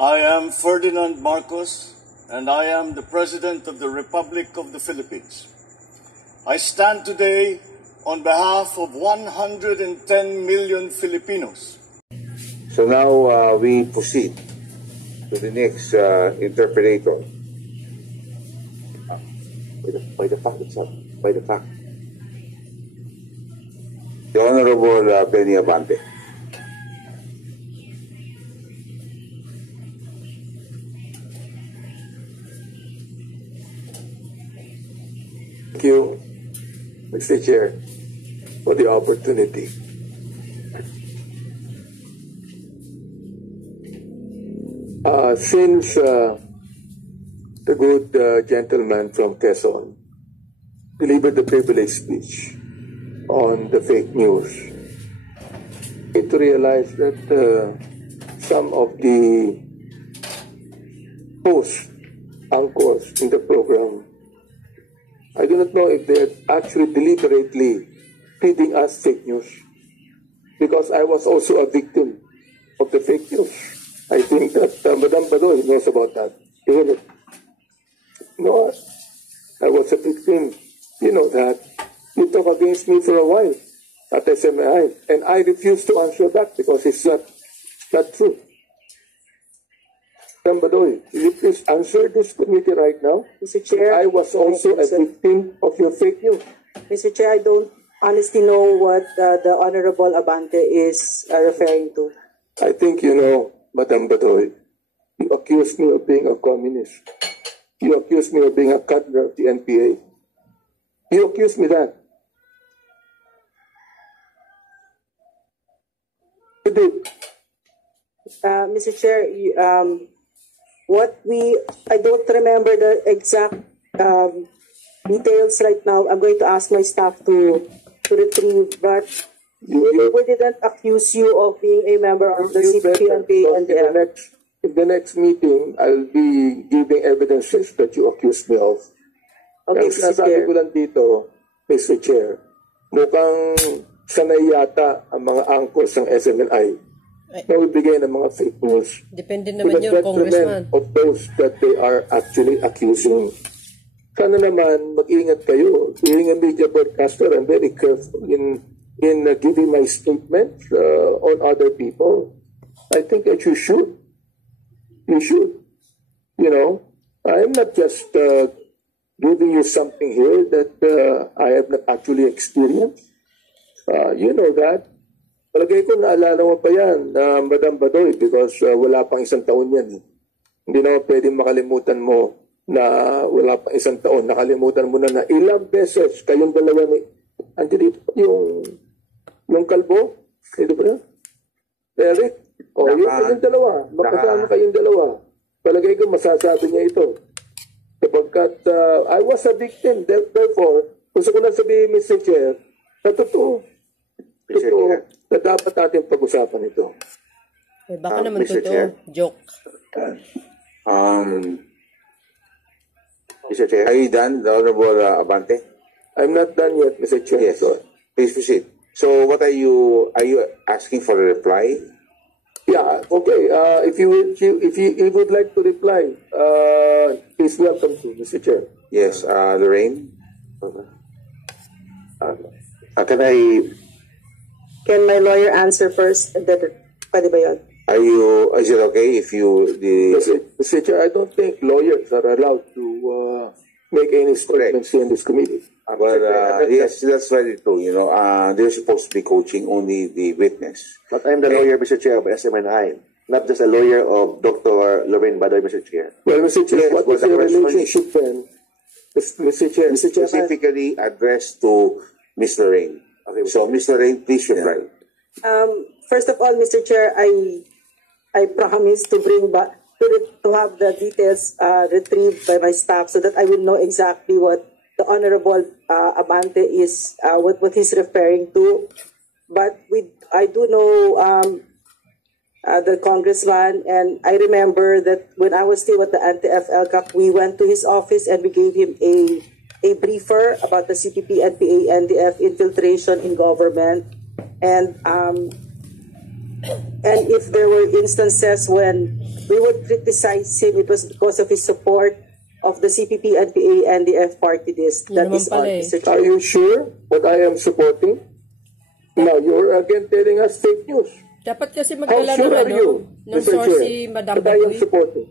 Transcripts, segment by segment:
I am Ferdinand Marcos, and I am the President of the Republic of the Philippines. I stand today on behalf of 110 million Filipinos. So now we proceed to the next interpreter. By the fact itself, by the fact. The Honorable Benny Abante. Thank you, Mr. Chair, for the opportunity. Since the good gentleman from Quezon delivered the privilege speech on the fake news, I need to realize that some of the hosts, anchors in the program, I do not know if they're actually deliberately feeding us fake news, because I was also a victim of the fake news. I think that Madam Badoy knows about that, isn't it? No, I was a victim. You know that. You talk against me for a while at SMI, and I refused to answer back because it's not true. Madam Badoy, will you please answer this committee right now? Mr. Chair, I was also a victim of your fake news. Mr. Chair, I don't honestly know what the Honorable Abante is referring to. I think you know, Madam Badoy. You accused me of being a communist. You accused me of being a cadre of the NPA. You accused me that. You did. Mr. Chair, I don't remember the exact details right now. I'm going to ask my staff to retrieve, but we didn't accuse you of being a member of the CPP and in the next meeting, I'll be giving evidences that you accused me of. Okay, Ang sinasabi ko lang dito, Mr. Chair, mukhang sanay yata ang mga anchors ng SMNI na ibigay ng mga fake news. Depende naman yun, Congressman. Of those that they are actually accusing. Sana naman, mag-ingat kayo. Being a media broadcaster, I'm very careful in giving my statement on other people. I think that you should. You should. You know, I'm not just giving you something here that I have not actually experienced. You know that. Palagay ko naalala mo pa yan, Madam Badoy, because wala pang isang taon yan. Hindi naman pwedeng makalimutan mo na wala pang isang taon. Nakalimutan mo na ilang beses kayong dalawa ni... Andiyan dito yung kalbo? Ito ba yan? Eric? O, yung kayong dalawa. Makasama kayong dalawa. Palagay ko masasabi niya ito. Sapagkat I was a victim. Therefore, gusto ko lang sabihin, Mr. Chair, na totoo na dapat natin pag-usapan ito. Baka naman totoo. Joke. Mr. Chair, are you done, the Honorable Abante? I'm not done yet, Mr. Chair. Yes, please proceed. So, what are you asking for a reply? Yeah, okay. If you would like to reply, please welcome to Mr. Chair. Yes, Lorraine. Can my lawyer answer first? Pwede ba yun? Is it okay if you... Mr. Chair, I don't think lawyers are allowed to make any statements in this committee. Yes, that's very true. You know, they're supposed to be coaching only the witness. But I'm the lawyer, Mr. Chair, of SMNI, not just a lawyer of Dr. Lorraine Badoy, Mr. Chair. Well, Mr. Chair, Yes, what is your relationship then? Mr. Chair, Specifically addressed to Ms. Lorraine. Okay, so, Ms. Lorraine, please reply. First of all, Mr. Chair, I promise to bring back to have the details retrieved by my staff so that I will know exactly what the Honorable Abante is what he's referring to. But I do know the Congressman, and I remember that when I was still at the anti-FLCAC, we went to his office and we gave him a briefer about the CPP, NPA, NDF infiltration in government. And And if there were instances when we would criticize him, it was because of his support of the CPP, NPA, and the F party list. That is all, Mr. Chair. Are you sure what I am supporting? Now, you're again telling us fake news. Dapat kasi How magdala sure ng are you, ng Mr. source Chair, si Madam that I am Badoy. supporting?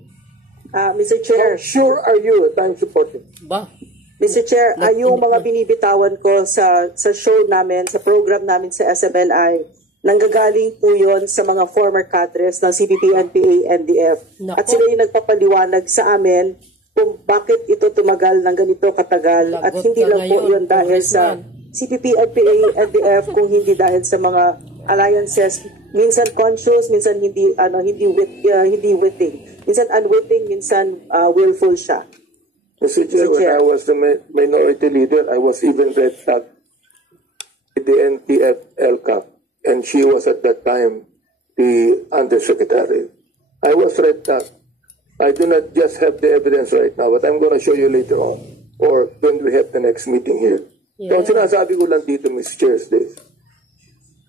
Mr. Chair. How sure are you that I am supporting? Ba? Mr. Chair, yung mga binibitawan ko sa show namin, sa program namin sa SMNI, nanggagaling po yun sa mga former cadres ng CPP, NPA, NDF. Nako. At sila yung nagpapaliwanag sa amin kung bakit ito tumagal ng ganito katagal. At Lagot hindi ka lang po ngayon, yun dahil sa Congressman. CPP, NPA, NDF, kung hindi dahil sa mga alliances, minsan conscious, minsan hindi witting. Minsan unwitting, minsan willful siya. Mr. Chair, when I was the minority leader, I was even red tagged with the NTF LCAP, and she was at that time the undersecretary. I was red tagged. I do not just have the evidence right now, but I'm going to show you later on, or when we have the next meeting here. Yeah. Yung sinasabi ko lang dito, Mr. Chair, is this.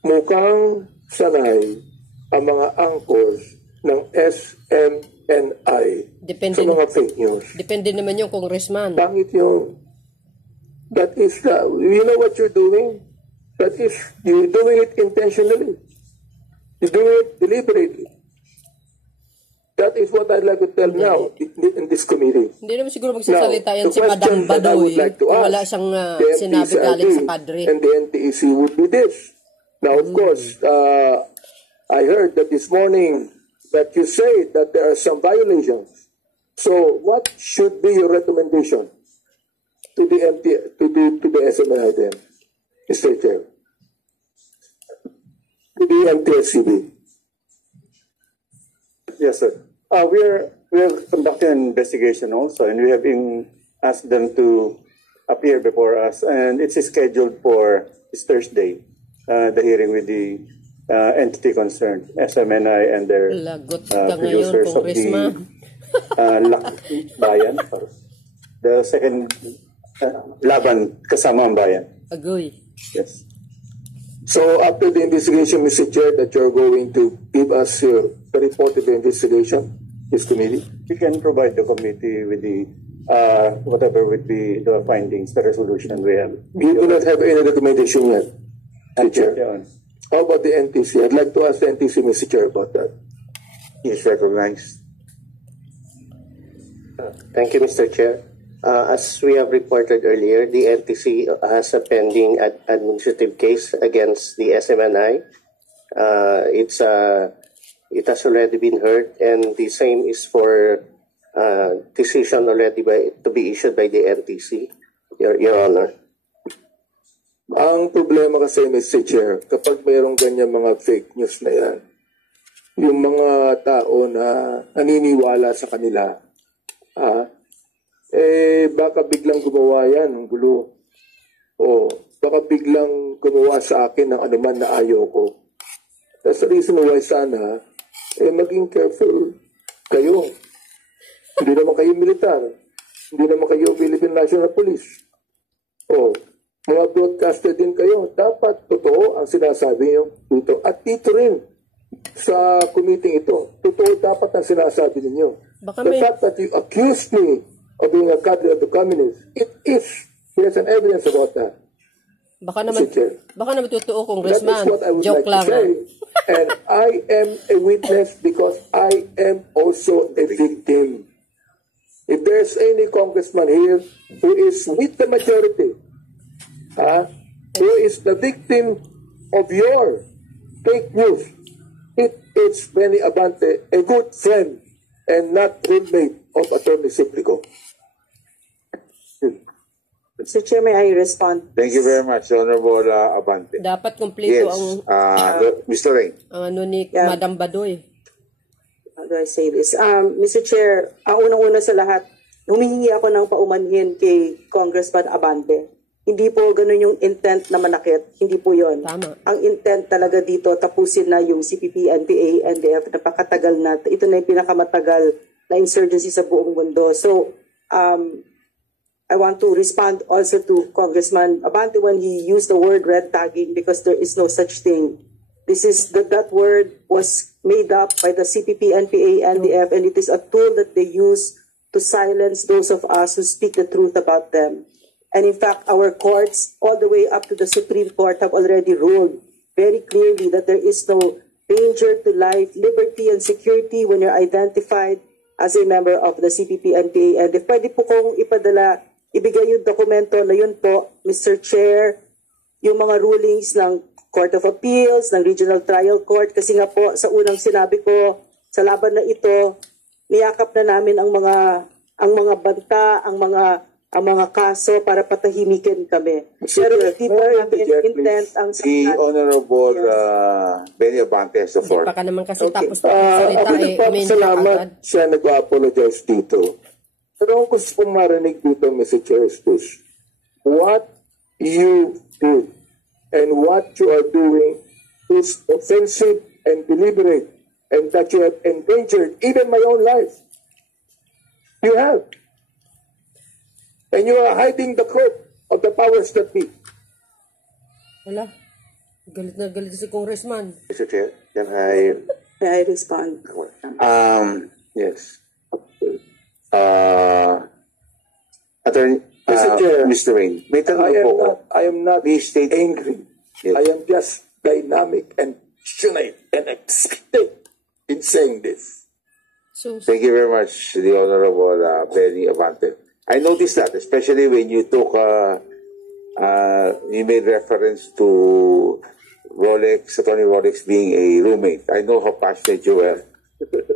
Mukhang sanay ang mga anchors ng SMNI Depende sa mga fake news. Depende naman yung congressman. Pangit yung, that is, you know what you're doing? That is, you're doing it intentionally. You're doing it deliberately. That is what I'd like to tell now in this committee. Hindi naman siguro magsasalita yan the si Madam question that I would Badoy. like to Kung ask wala siyang the sinabi NTCRD galing sa padre. and the NTEC would be this. Now, of course, I heard that this morning that you say that there are some violations. So, what should be your recommendation to the to the SMNI then, Mr. Chair? To the NTSCB. Yes, sir. We are conducting an investigation also, and we have asked them to appear before us, and it's scheduled for this Thursday, the hearing with the entity concerned, SMNI, and their Lagot ka ngayon, producers of the Congressman. Bayan, the second laban kasama ang bayan. Agoy. Yes. So after the investigation, Mr. Chair, that you're going to give us the report of the investigation, this committee? We can provide the committee with the whatever would be the findings, the resolution we have. We do not have any recommendation yet, Mr. Chair. Yeah. How about the NTC? I'd like to ask the NTC, Mr. Chair, about that. He is recognized. Thank you, Mr. Chair. As we have reported earlier, the NTC has a pending administrative case against the SMNI. It has already been heard, and the same is for decision already to be issued by the NTC, Your Honor. Ang problema kasi, Mr. Chair, kapag mayroong ganyan mga fake news na yan, yung mga tao na naniniwala sa kanila, baka biglang gumawa yan ng gulo. O baka biglang gumawa sa akin ng anuman na ayaw ko. That's the reason why sana, maging careful kayo. Hindi naman kayo militar. Hindi naman kayo Philippine National Police. O, mga broadcaster din kayo. Dapat totoo ang sinasabi nyo dito. At dito rin sa committee ito, totoo dapat ang sinasabi ninyo. The fact that you accused me of being a cadre of the communists, there's an evidence about that. Baka naman totoo, Congressman. That is what I would Joke like lang. to say. And I am a witness because I am also a victim. If there's any congressman here who is with the majority, who is the victim of your fake news, it's Benny Abante, a good friend and not roommate of Attorney Simplico. Mr. Chair, may I respond? Thank you very much, Honorable Abante. Dapat kumpleto Yes, ang Mr. Ray. ano ni Yeah. Madam Badoy. How do I say this? Mr. Chair, unang-una sa lahat, humihingi ako ng paumanhin kay Congressman Abante. Hindi po ganun yung intent na manakit. Hindi po yon. Tama. Ang intent talaga dito, tapusin na yung CPP, NPA, NDF, napakatagal na. Ito na yung pinakamatagal na insurgency sa buong mundo. So, I want to respond also to Congressman Abante when he used the word red tagging because there is no such thing. That word was made up by the CPP, NPA, NDF, and it is a tool that they use to silence those of us who speak the truth about them. And in fact, our courts, all the way up to the Supreme Court, have already ruled very clearly that there is no danger to life, liberty, and security when you're identified as a member of the CPP, NPA, NDF. Pwede po kong ibigay yung dokumento na yun po, Mr. Chair, yung mga rulings ng Court of Appeals, ng Regional Trial Court, kasi nga po sa unang sinabi ko, sa laban na ito, niyakap na namin ang mga banta, ang mga kaso para patahimikin kami. Pero hindi po namin intent ang The Honorable Benny Abante has the floor. Baka naman kasi tapos pa salita Ako salamat siya nag-apologize dito. Pero kung gusto kong marinig dito, Mr. Chair, is what you did and what you are doing is offensive and deliberate, and that you have endangered even my own life. You have. And you are hiding the court of the powers that be. Wala. Galit na galit si Congressman. Mr. Chair, May I respond? Yes. Attorney, Mr. Chair, Mr. Rain, may tanong po ko. I am not Please state angry. Yes. I am just dynamic and passionate and excited in saying this. So, Thank you very much, the Honorable Benny Abante. I noticed that, especially when you took, you made reference to Attorney Rolex being a roommate. I know how passionate you were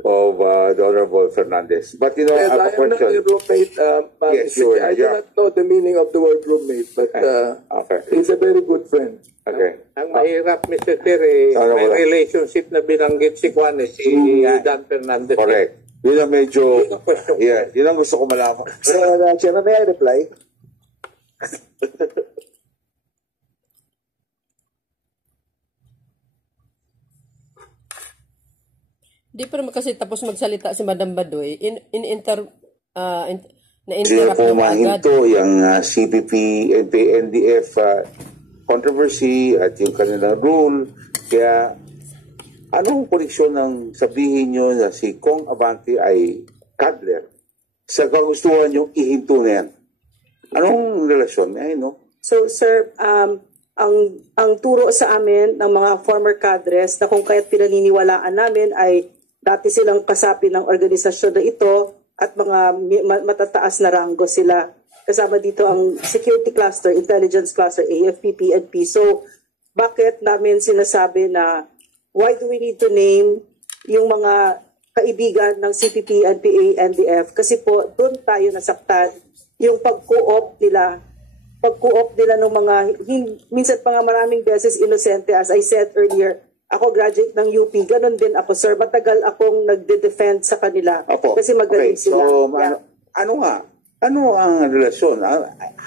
of the Honorable Fernandez. But you know, Yes, I I have a am not question. a roommate. Yes, Mr. you were. Chair. I do Yeah. not know the meaning of the word roommate, but Okay. he's a very good friend. Okay. Ang mahirap, Mr. Chair, Ano may wala? relationship na binanggit si Juan, si Dan Fernandez. Correct. Yun ang medyo, Yun ang question. yeah, yun ang gusto ko malaman. Chairman, may I reply? di pa naman kasi tapos magsalita si Madam Badoy. Sino Na-interrupt po na agad. mahinto yung CPP, NDF controversy at yung kanilang rule. Kaya, anong koneksyon ng sabihin nyo na si Kong Abante ay cuddler sa kagustuhan yung ihinto na yan? Anong relasyon? Ay, no? So, sir, ang turo sa amin ng mga former cadres na kung kaya't pinaniniwalaan namin ay dati silang kasapi ng organisasyon na ito at mga matataas na ranggo sila. Kasama dito ang Security Cluster, Intelligence Cluster, AFP, PNP. So, bakit namin sinasabi na why do we need to name yung mga kaibigan ng CPP, NPA, NDF? Kasi po, doon tayo nasaktan yung pag-co-op nila ng mga, minsan pa nga maraming beses inosente. As I said earlier, ako graduate ng UP, ganun din ako, sir. Matagal akong nagde-defend sa kanila. Opo. Kasi magaling Okay, sila. so, Yeah. ano ang relasyon?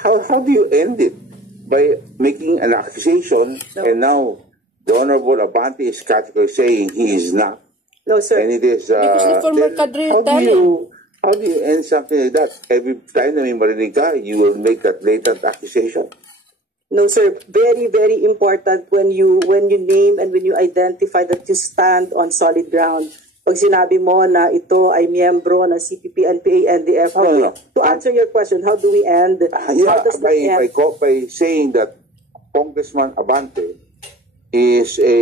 How do you end it? By making an accusation, and now the Honorable Abante is categorically saying he is not. No, sir. And it is, Because the former then cadre how do you end something like that? Every time na may marinig ka, you will make that blatant accusation. No, sir. Very, very important when you name and when you identify that you stand on solid ground. Pag sinabi mo na ito ay miyembro ng CPP, NPA, NDF, No. to answer your question, how do we end? Yeah, How does that end? by saying that Congressman Abante is a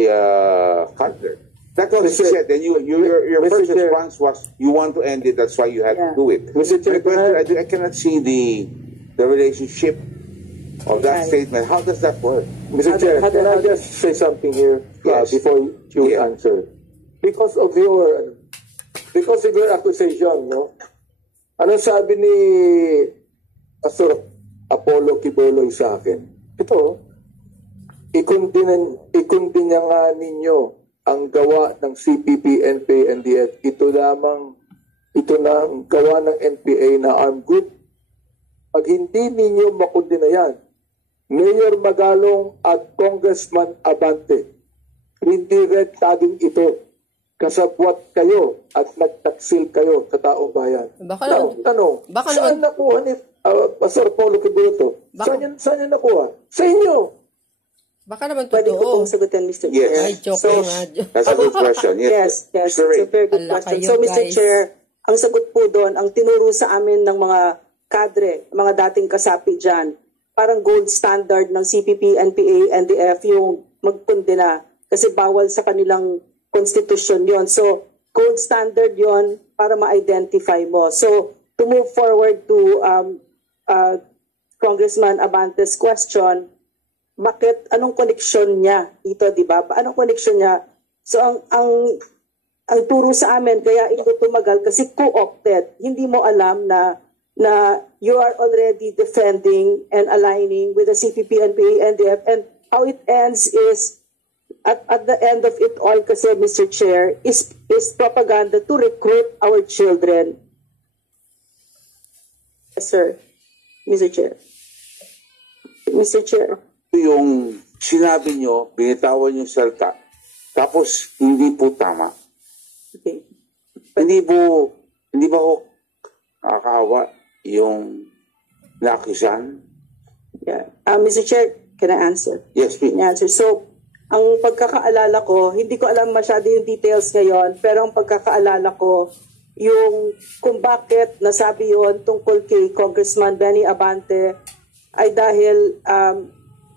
cuddler. That's what he said. Then your Mr. first Chair. response was you want to end it. That's why you had to Yeah. do it. Mr. Chair, My question, I cannot see the relationship of that Right. statement. How does that work? Mr. Chair, can I just say something here Yes. before you Yeah. answer? Because of your accusation, no? Ano sabi ni Pastor Apollo Kiboloy sa akin? Ito, ikundina nga ninyo ang gawa ng CPP, NPA, NDF. Ito na ang gawa ng NPA na armed group. Pag hindi ninyo makundina yan, Mayor Magalong at Congressman Abante, hindi red tagging ito. Kasabwat kayo at nagtaksil kayo sa taong bayan. Baka Now, tanong, baka saan naman- nakuha ni Pastor Paulo Kibuloto? Baka- Saan niya nakuha? Sa inyo. Baka naman Pwede ko totoo. pong sagutin, Mr. Yes. Chair. Ay, joke So, lang. That's a good question. Yes, yes. Mr. It's a Ray. very good Ala question. kayo, So, Mr. guys. Chair, ang sagot po doon, ang tinuro sa amin ng mga kadre, mga dating kasapi dyan, parang gold standard ng CPP, NPA, NDF yung magkondena kasi bawal sa kanilang konstitusyon yon. So, gold standard yon para ma-identify mo. So, to move forward to Congressman Abante's question, bakit, anong koneksyon niya dito, di ba? Anong koneksyon niya? So, ang turo sa amin, kaya ito tumagal kasi co-opted. Hindi mo alam na you are already defending and aligning with the CPP, NPA, NDF, and how it ends is, at the end of it all kasi, Mr. Chair, is propaganda to recruit our children. Yes, sir. Mr. Chair. Mr. Chair. Yung sinabi nyo, binitawan yung salta, tapos hindi po tama. Okay. Hindi ba ho nakakaawa yung nakisan? Yeah. Mr. Chair, can I answer? Yes, please. Can I answer? So, ang pagkakaalala ko, hindi ko alam masyado yung details ngayon, pero ang pagkakaalala ko, yung kung bakit nasabi yon tungkol kay Congressman Benny Abante ay dahil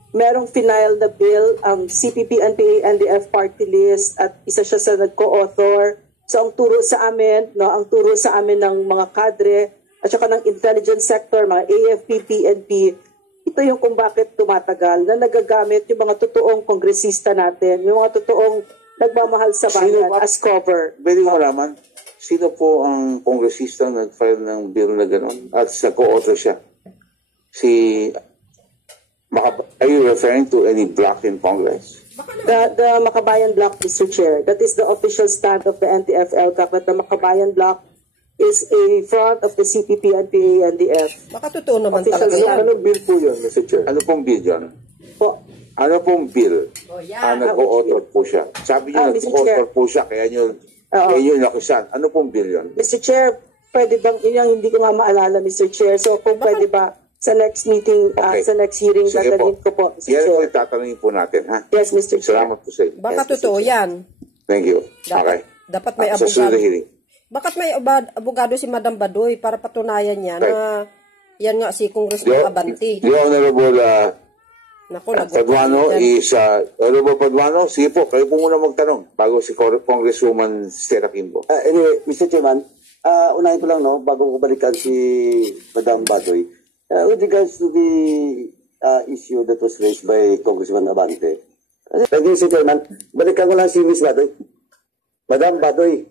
merong final na bill ang CPP, NPA, NDF party list at isa siya sa nag-co-author. So ang turo sa amin, ang turo sa amin ng mga kadre at saka ng intelligence sector, mga AFP, PNP, ito yung kung bakit tumatagal na nagagamit yung mga totoong kongresista natin, yung mga totoong nagmamahal sa bayan as cover. Pwede ko malaman, sino po ang kongresista nag-file ng bill na gano'n at nag-co-author siya? Are you referring to any block in Congress? The Makabayan Block, Mr. Chair, that is the official stand of the NTF-LCAC, but the Makabayan Block is a front of the CPP, NPA, NDF. Baka totoo naman Official talaga yan. Anong bill po yun, Mr. Chair? Ano pong bill yun? Po, Ano pong bill? Oh, yan. Nag-co-author po siya. Sabi niyo Mr. nag-co-author Chair. po siya, kaya niyo nakisan. Ano pong bill yun? Mr. Chair, pwede bang, yun yung hindi ko nga maalala, Mr. Chair. So kung pwede ba, sa next meeting, Okay. sa next hearing, Sige dadalhin ko po, Mr. Yan Chair. po itatanungin po natin, ha? Yes, Mr. Chair. Salamat po sa inyo. Baka Yes, Mr. totoo Chair. yan. Thank you. Okay. Dapat may Sa susunod abogado. na hearing. Bakit may abogado si Madam Badoy para patunayan niya na yan nga si Congressman Abante. The Honorable Naku, Paduano is, Honorable Paduano, sige po, kayo po muna magtanong bago si Congresswoman Stella Kimbo. Anyway, Mr. Chairman, unahin ko lang, no, bago ko balikan si Madam Badoy. With regards to the issue that was raised by Congressman Abante. Thank you, Mr. Chairman. Balikan ko lang si Ms. Badoy. Madam Badoy.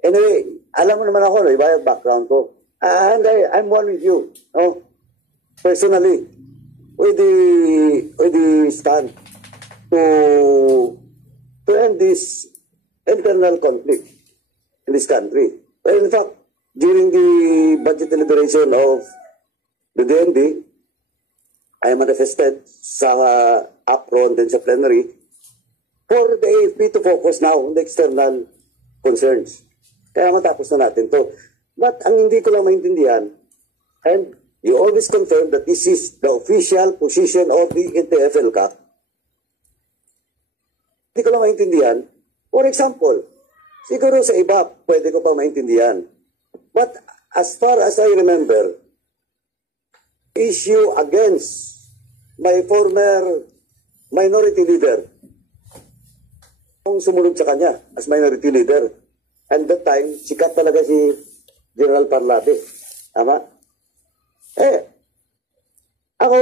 Anyway, alam mo naman ako, no, iba yung background ko. And I'm one with you, no? Personally, with the stand to end this internal conflict in this country. Well, in fact, during the budget deliberation of the DND, I manifested sa APRO and then sa plenary for the AFP to focus now on the external concerns. Kaya matapos na natin to. But ang hindi ko lang maintindihan, and you always confirm that this is the official position of the NTF-LCAC. Hindi ko lang maintindihan. For example, siguro sa iba, pwede ko pa maintindihan. But as far as I remember, issue against my former minority leader, kung sumunod sa kanya as minority leader. And that time, sikat talaga si General Parlade. Tama? Ako,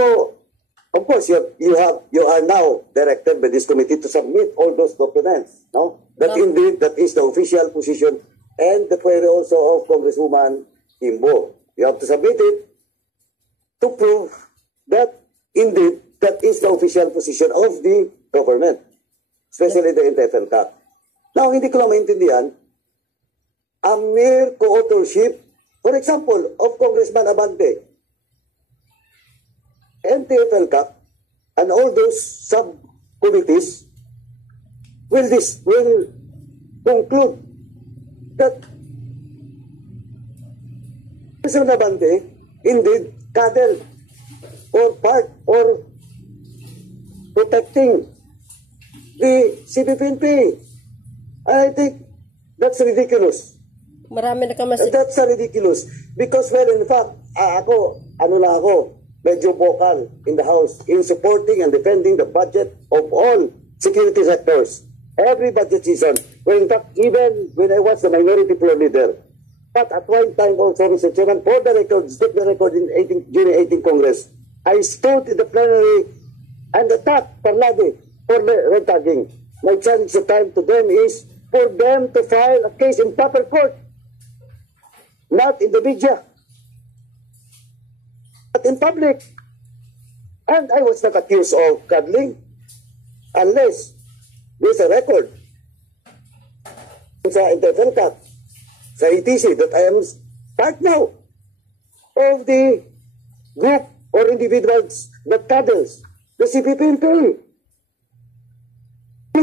of course, you are now directed by this committee to submit all those documents. No? That indeed, that is the official position and the query also of Congresswoman Kimbo. You have to submit it to prove that indeed, that is the official position of the government, especially the NTF-LCAC. Now, hindi ko lang maintindihan, a mere co-authorship, for example, of Congressman Abante, NTF-LCAC, and all those subcommittees will conclude that Congressman Abante indeed cattle or part or protecting the CPP-NP. I think that's ridiculous. Marami na kamas... That's ridiculous. Because, well, in fact, ako, medyo vocal in the House in supporting and defending the budget of all security sectors. Every budget season. Well, in fact, even when I was the minority floor leader. But at one time also, Mr. Chairman, for the record, state the record during 18th Congress, I stood in the plenary and attacked Parlade for red tagging. My challenge at the time to them is for them to file a case in proper court, not in the media, but in public. And I was not accused of cuddling unless there's a record sa Interfencat, sa ETC, that I am part now of the group or individuals that cuddles the CPP-NP.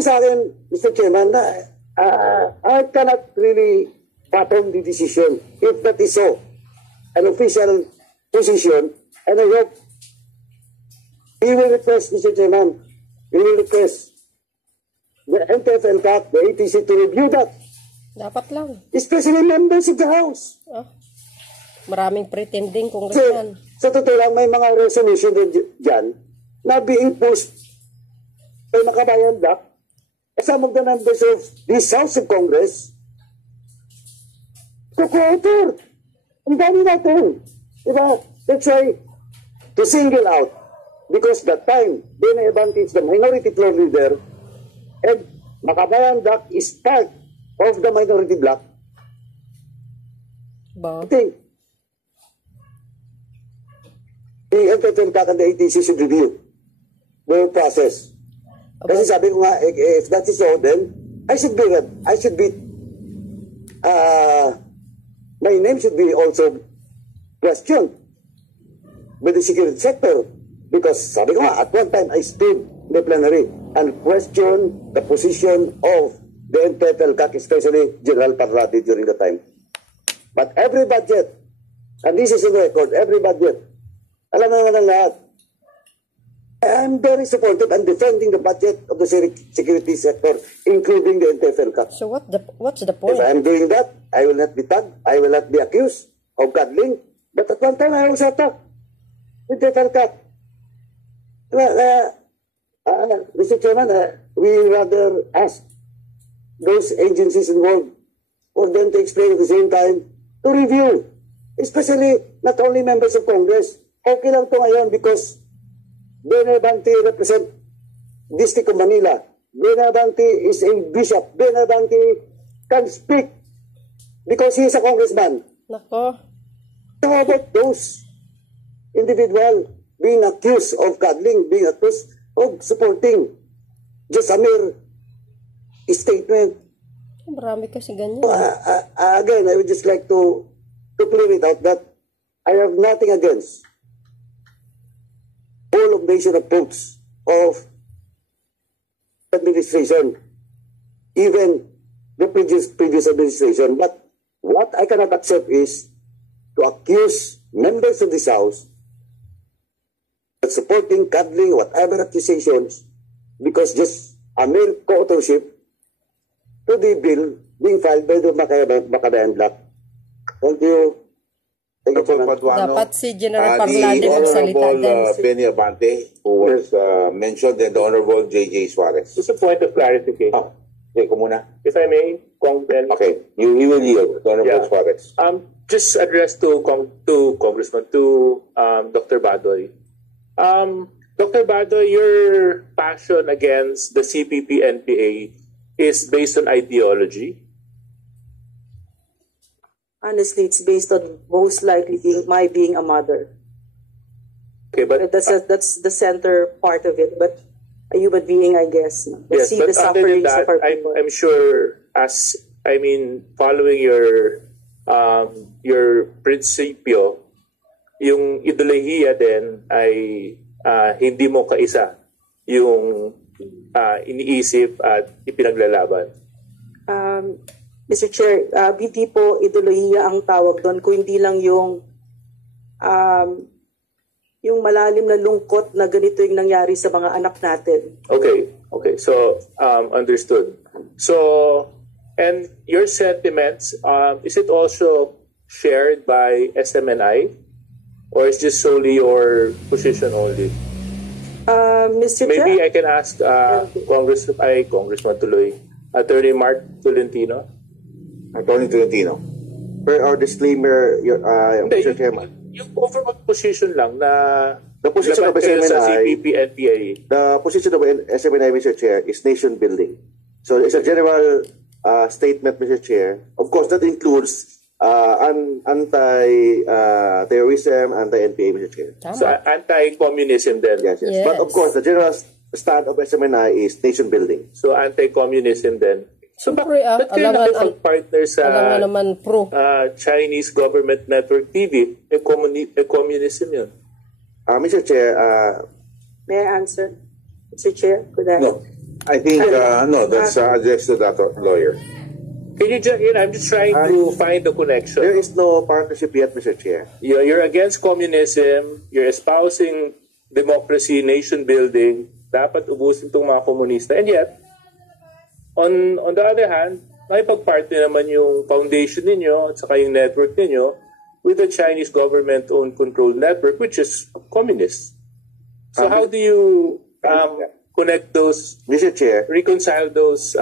Sa akin, Mr. Chairman, I cannot really fathom the decision if that is so, an official position, and I hope we will request, Mr. Chairman, we will request the NTF-NCAC, the ATC to review that. Dapat lang. Especially members of the House. Oh. Maraming pretending congressman. Sa totoo lang, may mga resolution dyan na being pushed by Makabayan Black. Some of the members of this House of Congress to co-author. Ang dami natin. Diba? That's why to single out, because that time, Bene Abante is the minority floor leader and Makabayan Black is part of the minority bloc. I think the NTF-NCAC and the ATC should review the process. Kasi sabi ko nga, if that is so, then I should be my name should be also questioned by the security sector. Because sabi ko nga, at one time I stood in the plenary and questioned the position of the NTF-NCAC, especially General Parlade during the time. But every budget, and this is in the record, every budget, alam na naman lahat, I'm very supportive and defending the budget of the security sector, including the NTF-NCAC. So what's the point? If I'm doing that, I will not be tagged, I will not be accused of cuddling, but at one time I was attacked with NTF-NCAC. Mr. Chairman, we rather ask those agencies involved for them to explain at the same time, to review, especially not only members of Congress. Okay lang to ngayon because Bene Abante represent District of Manila. Bene Abante is a bishop. Bene Abante can speak because he is a congressman. Nako. How about those individuals being accused of cuddling, being accused of supporting just a mere statement? Marami kasi ganyan. Again, I would just like to clear it out that I have nothing against all of nation approach of administration, even the previous administration. But what I cannot accept is to accuse members of this House of supporting, cuddling, whatever accusations, because just a mere co-authorship to the bill being filed by the Makabayan Black. Thank you. Thank you, Dapat si General Parlade magsalita din. Benny Abante, who was mentioned, and the Honorable J.J. Suarez. Just a point of clarification. Okay, kumuna. If I may, Contemp. Okay, you will yield, Honorable Suarez. Just address to Congressman, to Dr. Badoy. Dr. Badoy, your passion against the CPP-NPA is based on ideology? Honestly, it's based on most likely my being a mother. Okay, but that's the center part of it. But a human being, I guess. Yes, see but the sufferings that, of our people. I'm sure, following your prinsipyo, yung ideolohiya din ay hindi mo kaisa yung iniisip at ipinaglalaban. Mr. Chair, hindi po ideolohiya ang tawag doon, kung hindi lang yung yung malalim na lungkot na ganito yung nangyari sa mga anak natin. Okay. So, understood. So, and your sentiments, is it also shared by SMNI? Or is this solely your position only? Mr. Maybe Chair? I can ask Congressman tuloy, Attorney Mark Tolentino. Attorney Tolentino. Per our disclaimer, Mr. Chairman. Yung overall position lang na The position of laban kayo sa SMNI, CPP and PAE. the position of SMNI, Mr. Chair, is nation building. So it's a general statement, Mr. Chair. Of course, that includes anti-terrorism, anti-NPA, Mr. Chair. So anti-communism then. Yes. But of course, the general stand of SMNI is nation building. So anti-communism then. So Siyempre, ba't kayo nakipag-partner sa naman pro. Chinese Government Network TV? Communism yun. Mr. Chair, May I answer? Mr. Chair, could I? No, I think no. That's addressed to that lawyer. Can you just, I'm just trying to find the connection. there is no partnership yet, Mr. Chair. You're against communism, you're espousing democracy, nation building, dapat ubusin itong mga komunista. And yet, on the other hand, nakipag-partner naman yung foundation ninyo at saka yung network ninyo with the Chinese government-owned controlled network, which is communist. So how do you connect those, Mr. Chair, reconcile those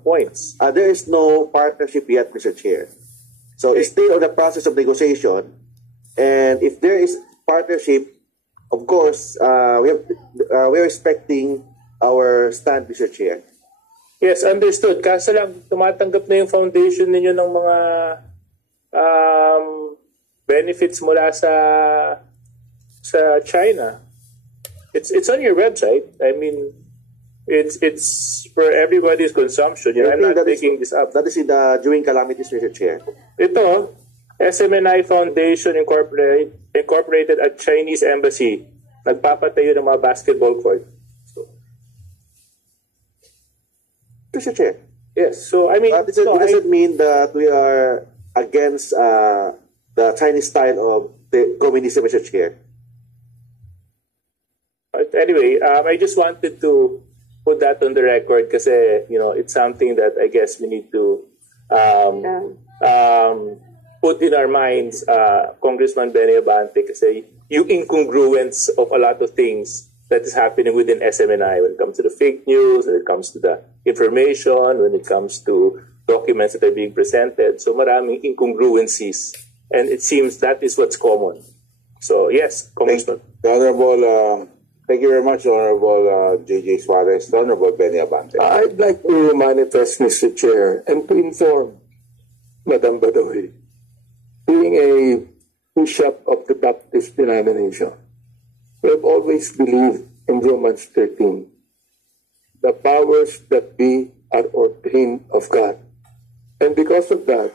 points? there is no partnership yet, Mr. Chair. So it's still on the process of negotiation. And if there is partnership, of course, we're respecting our stand, Mr. Chair. Yes, understood. Kaso lang, tumatanggap na yung foundation ninyo ng mga benefits mula sa China. It's on your website. I mean, it's for everybody's consumption. I'm not making this up. That is in the during calamities, Mr. Chair. Ito, SMNI Foundation Incorporated at Chinese Embassy. Nagpapatayo ng mga basketball court. Mr. Chair. Yes, so I mean, it doesn't mean that we are against the Chinese style of the communism, Mr. Chair. But anyway, I just wanted to put that on the record because it's something that I guess we need to put in our minds, Congressman Benny Abante, kasi yung incongruence of a lot of things that is happening within SMNI when it comes to the fake news, when it comes to the information, when it comes to documents that are being presented. So maraming incongruencies. And it seems that is what's common. So yes, Congressman. Thank you very much, Honorable J.J. Suarez, Honorable Benny Abante. I'd like to manifest, Mr. Chair, and to inform Madam Badoy, being a bishop of the Baptist denomination, we have always believed in Romans 13. The powers that be are ordained of God. And because of that,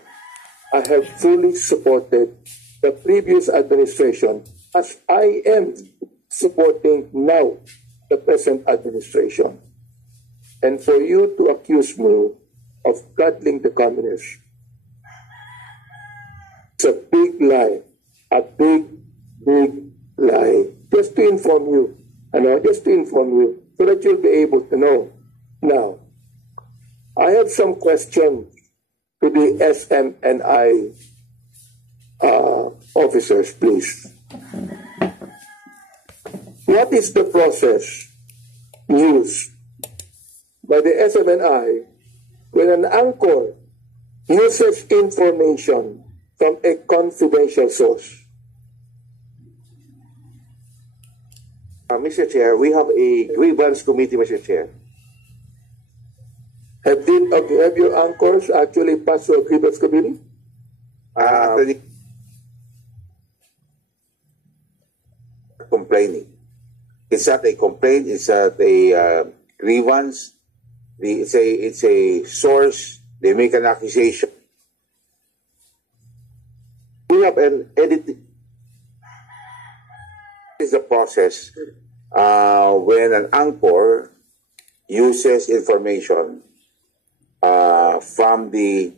I have fully supported the previous administration as I am supporting now the present administration. And for you to accuse me of coddling the communists, it's a big lie, a big, big lie. Just to inform you, so that you'll be able to know. Now, I have some questions to the SMNI officers, please. What is the process used by the SMNI when an anchor uses information from a confidential source? Mr. Chair, we have a grievance committee, Mr. Chair. Have your anchors actually passed through a grievance committee? Complaining. It's not a complaint. It's not a grievance. It's a source. They make an accusation. We have an edit. Is the process when an anchor uses information from the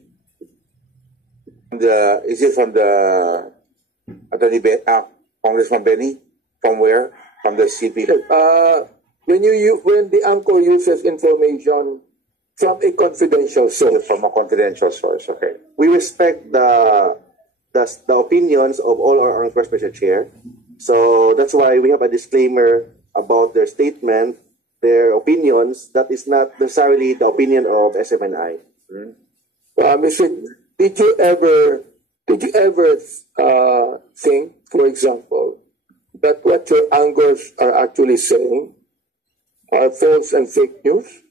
Congressman Benny? From where? From the CP? When the anchor uses information from a confidential source. From a confidential source, okay. We respect the opinions of all our anchors, Mr. Chair. So that's why we have a disclaimer about their statement, their opinions. That is not necessarily the opinion of SMNI. Mr. Did you ever think, for example, that what your anchors are actually saying are false and fake news?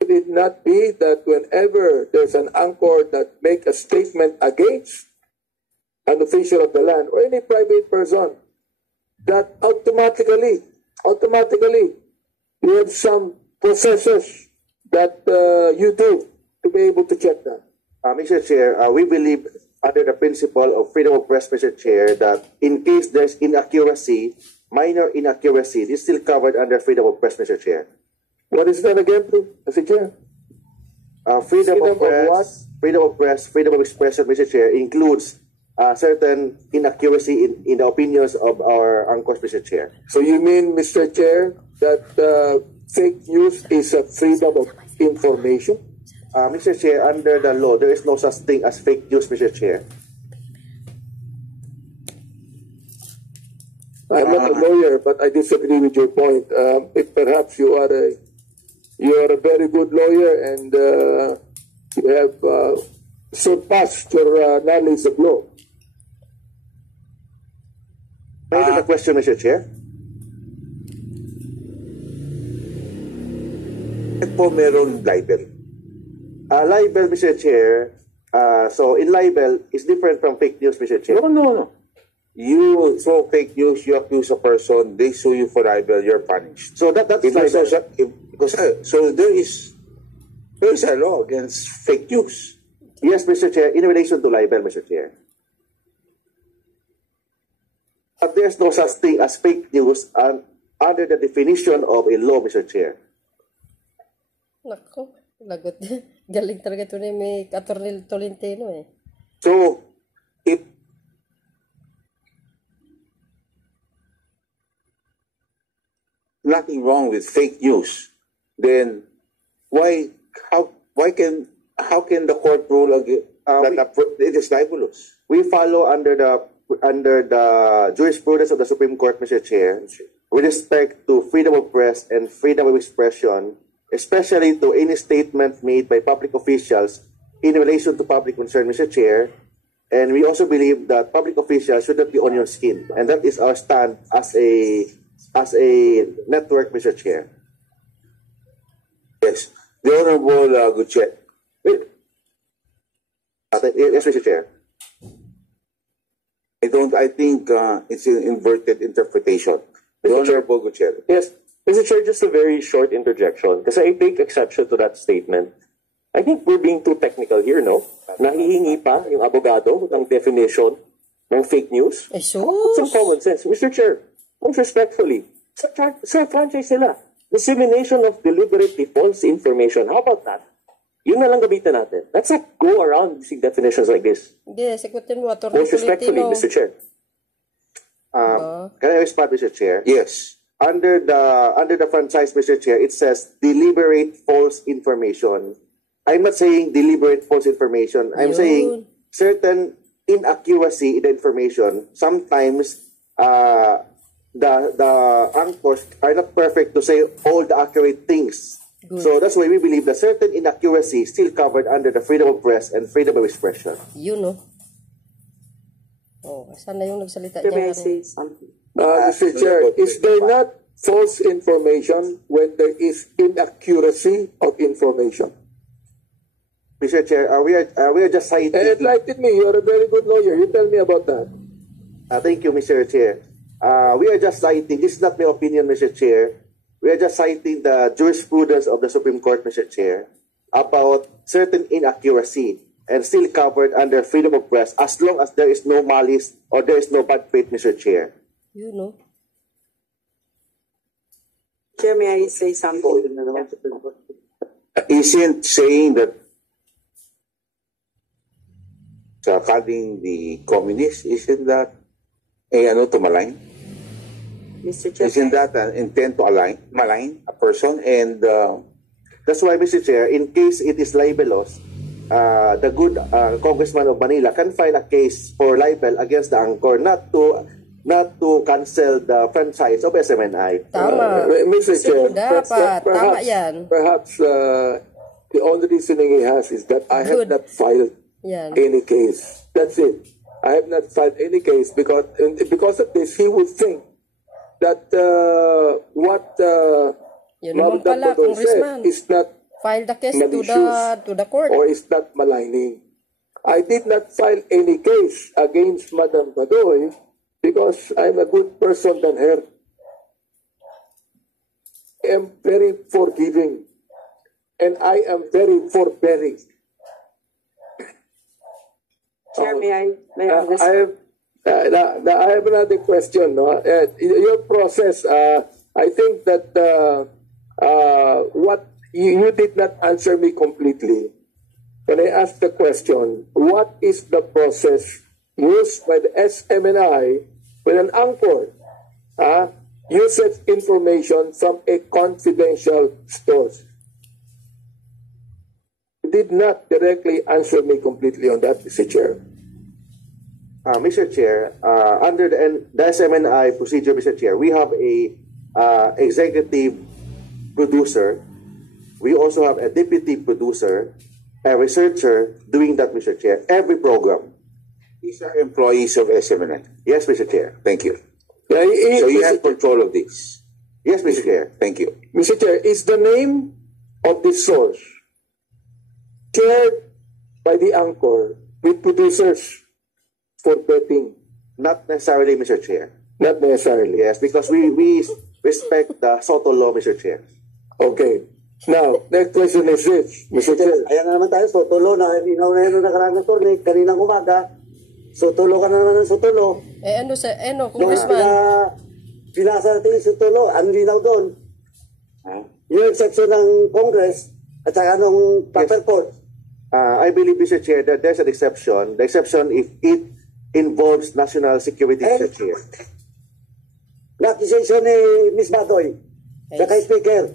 Would it not be that whenever there's an anchor that make a statement against an official of the land or any private person, that automatically you have some processes that you do to be able to check that? Mr. Chair, we believe under the principle of freedom of press, Mr. Chair, that in case there's inaccuracy, minor inaccuracy, this is still covered under freedom of press, Mr. Chair. What is that again, Mr. Chair? Freedom of press, freedom of expression, Mr. Chair, includes certain inaccuracy in the opinions of our anchors, Mr. Chair. So you mean, Mr. Chair, that fake news is a freedom of information? Mr. Chair, under the law, there is no such thing as fake news, Mr. Chair. I'm not a lawyer, but I disagree with your point. Perhaps you are a very good lawyer and you have surpassed your knowledge of law. May I ask a question, Mr. Chair? At po meron libel. Libel, Mr. Chair. So in libel, it's different from fake news, Mr. Chair. No. You throw fake news, you accuse a person, they sue you for libel, you're punished. So that's libel. So there is a law against fake news. Yes, Mr. Chair, in relation to libel, Mr. Chair. But there's no such thing as fake news under the definition of a law, Mr. Chair. Nako, lagot. Galing talaga ito na may Atty. Tolentino eh. So, if nothing wrong with fake news, then how can the court rule that it is libelous? We follow under the jurisprudence of the Supreme Court, Mr. Chair, with respect to freedom of press and freedom of expression, especially to any statement made by public officials in relation to public concern, Mr. Chair. And we also believe that public officials should not be on your skin. And that is our stand as a network, Mr. Chair. Yes. The Honorable Gutierrez. Yes, Mr. Chair. I think it's an inverted interpretation. The Honorable Gutierrez. Yes. Mr. Chair, just a very short interjection. Kasi I take exception to that statement. I think we're being too technical here, no? Nahihingi pa yung abogado ng definition ng fake news. Ay, sus! Some common sense. Mr. Chair, most respectfully, sa franchise sila, dissemination of deliberately false information. How about that? Yun na lang gamitin natin. Let's not go around using definitions like this. Yes, ikutin mo, Atty. Most respectfully, Mr. Chair. Can I respond, Mr. Chair? Yes. Under the franchise, Mr. Chair, it says deliberate false information. I'm not saying deliberate false information. I'm saying certain inaccuracy in the information. Sometimes the anchors are not perfect to say all the accurate things. Good. So that's why we believe that certain inaccuracy is still covered under the freedom of press and freedom of expression. You know. Oh, sana yung nagsalita Can niya. I say something? Mr. Chair, is there not false information when there is inaccuracy of information? Mr. Chair, we are just citing... Enlighten me. You're a very good lawyer. You tell me about that. Thank you, Mr. Chair. We are just citing, this is not my opinion, Mr. Chair. We are just citing the jurisprudence of the Supreme Court, Mr. Chair, about certain inaccuracy and still covered under freedom of press as long as there is no malice or there is no bad faith, Mr. Chair. You know. Chair, may I say something? Isn't saying that calling the communists, isn't that to malign? Mr. Chair. Isn't that an intent to malign a person? And that's why, Mr. Chair, in case it is libelous, the good Congressman of Manila can file a case for libel against the anchor, not to cancel the franchise of SMNI. Tama. Mr. Chair, Dapat. Tama yan. Perhaps the only reasoning he has is that I have not filed any case. That's it. I have not filed any case because of this, he would think that what Yun naman pala, Congressman. is not File the case to the court. or is not maligning. I did not file any case against Madam Badoy because I'm a good person than her. I am very forgiving and I am very forbearing. Chair, may I have this? I have another question. No? Your process, I think that what you did not answer me completely. When I asked the question, what is the process used by the SMNI when an anchor uses information from a confidential source? You did not directly answer me completely on that, Mr. Chair. Mr. Chair, under the SMNI procedure, Mr. Chair, we have a executive producer. We also have a deputy producer, a researcher doing that, Mr. Chair, every program. these are employees of SMNI. Yes, Mr. Chair. Thank you. Yeah, So you have control of this. Yes, Mr. Chair. Thank you. Mr. Chair, is the name of the source shared by the anchor with producers for betting? Not necessarily, Mr. Chair. Not necessarily. Yes, because we respect the SOTO law, Mr. Chair. Okay. Now, next question is this, Mr. Chair. Ayan na naman tayo, Sotulo na, inaw na yun ang nakarang na turni, kaninang umaga, Sotulo ka na naman ng Sotulo. Congressman. Pinasa natin yung Sotulo, ang linaw doon. Yung section ng Congress, at saka nung paper court. I believe, Mr. Chair, that there's an exception. The exception if it involves national security, Mr. Chair. Na-accusation ni Ms. Badoy, saka Speaker,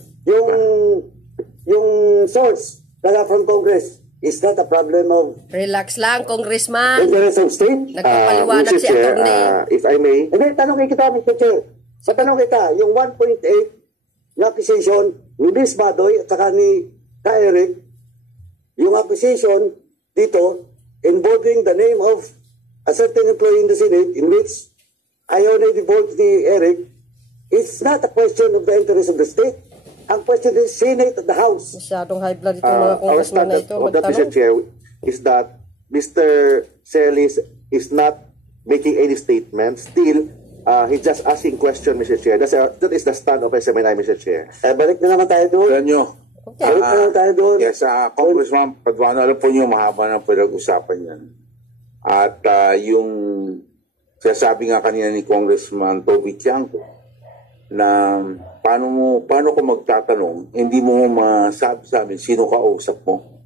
yung source na from Congress is not a problem of Relax lang, Congressman. interest of state. Nagpapaliwanag Mr. si Chair, Atty. if I may. Hindi, tanongin kita, Mr. Chair. Sa tanong kita, yung 1.8 na accusation ni Ms. Badoy at saka ni Eric, yung accusation dito involving the name of a certain employee in the Senate in which ayaw na divulge ni Eric, it's not a question of the interest of the state. Ang question is Senate at the House. Masyadong high blood itong mga Our congressman na standard ito. of that, Mr. Chair, is that Mr. Celis is not making any statement. Still, he's just asking question, Mr. Chair. That is the stand of SMNI, Mr. Chair. Balik na naman tayo doon. Alam nyo, Balik na naman tayo doon. yes, Congressman Paduano, alam po nyo, mahaba ng pinag-usapan yan. At yung sasabi nga kanina ni Congressman Toby Tiangco, na paano ko magtatanong, hindi mo masabi sa amin sino kausap mo.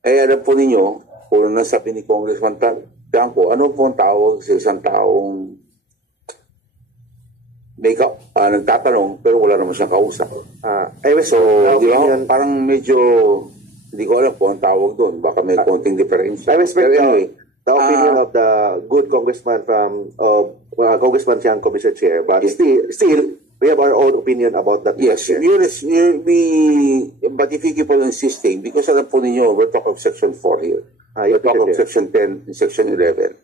Alam po ninyo, kung nasabi ni Congressman Tiangco, ano po ang tawag sa isang taong nagtatanong pero wala naman siyang kausap. So, di ba, parang medyo hindi ko alam po ang tawag doon. Baka may konting difference. I respect anyway, the opinion of the good congressman from Congressman Tiangco, Mr. Chair. But still, we have our own opinion about that. yes, but if you keep on insisting, because alam po ninyo, we're talking of Section 4 here. We're talking of Section 10 and Section 11.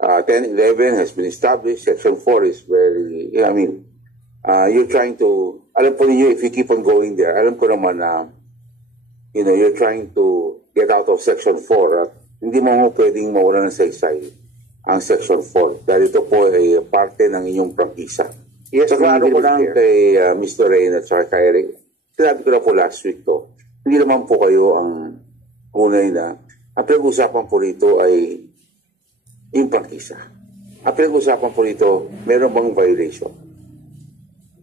10, 11 has been established. Section 4 is very, you're trying to, alam po ninyo, if you keep on going there, alam ko naman na, you're trying to get out of Section 4 at hindi mo pwedeng mawala ng saysay ang Section 4 dahil ito po ay parte ng inyong prangkisa. Yes, Saka ko lang kay Mr. Rain at saka kay Eric, sinabi ko na po last week to, hindi naman po kayo ang unay na ang pinag-usapan po rito ay yung prangkisa. Ang pinag-usapan po rito, meron bang violation?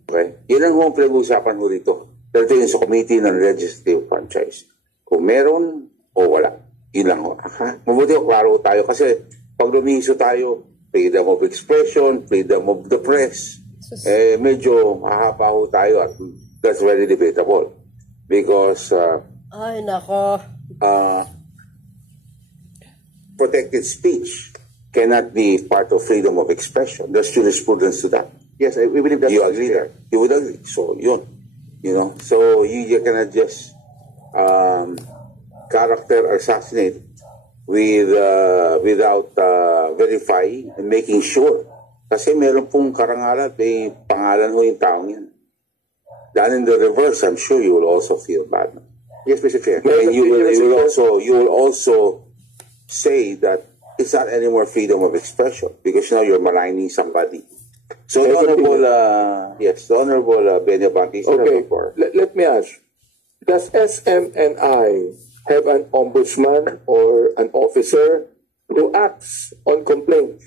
Okay? Yan ang pinag-usapan po rito. Dahil ito yung sa Committee ng Legislative Franchise. Kung meron o wala. Yun lang ho. Mabuti ko, klaro tayo. Kasi pag lumihiso tayo, freedom of expression, freedom of the press, medyo mahaba ho tayo at that's very debatable. Because ay, nako. Protected speech cannot be part of freedom of expression. There's jurisprudence to that. Yes, we believe that. You agree there? You would agree. So, yun. You know, so you cannot just character assassinate without verifying and making sure. Kasi meron pong karangalan, may pangalan ho yung taong yan. Then in the reverse, I'm sure you will also feel bad. Yes, Mr. Chair. And you will also say that it's not anymore freedom of expression because now you're maligning somebody. So the Honorable, the Honorable Benny Abante. Okay, let me ask. Does SMNI have an ombudsman or an officer who acts on complaints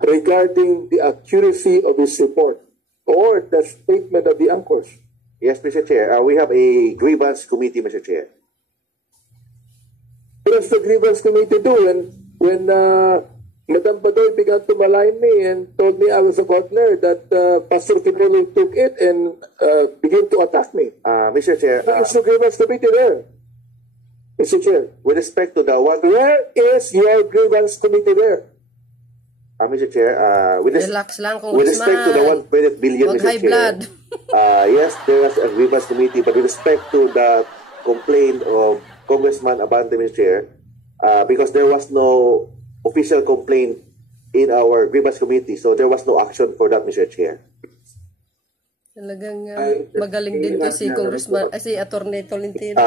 regarding the accuracy of his report or the statement of the anchors? Yes, Mr. Chair. We have a grievance committee, Mr. Chair. What does the grievance committee do when Madam Badoy began to malign me and told me I was a partner that Pastor Kibolo took it and began to attack me? Mr. Chair. Where is the grievance committee there? Mr. Chair. With respect to the one... Where is your grievance committee there? Mr. Chair, relax lang, with respect to the 1.8 billion, Mr. Chair, blood. Yes, there was a grievance committee, but with respect to the complaint of Congressman Abante, Mr. Chair, because there was no official complaint in our grievance committee, so there was no action for that, Mr. Chair. Talagang magaling din to si Congressman, si Attorney Tolentino.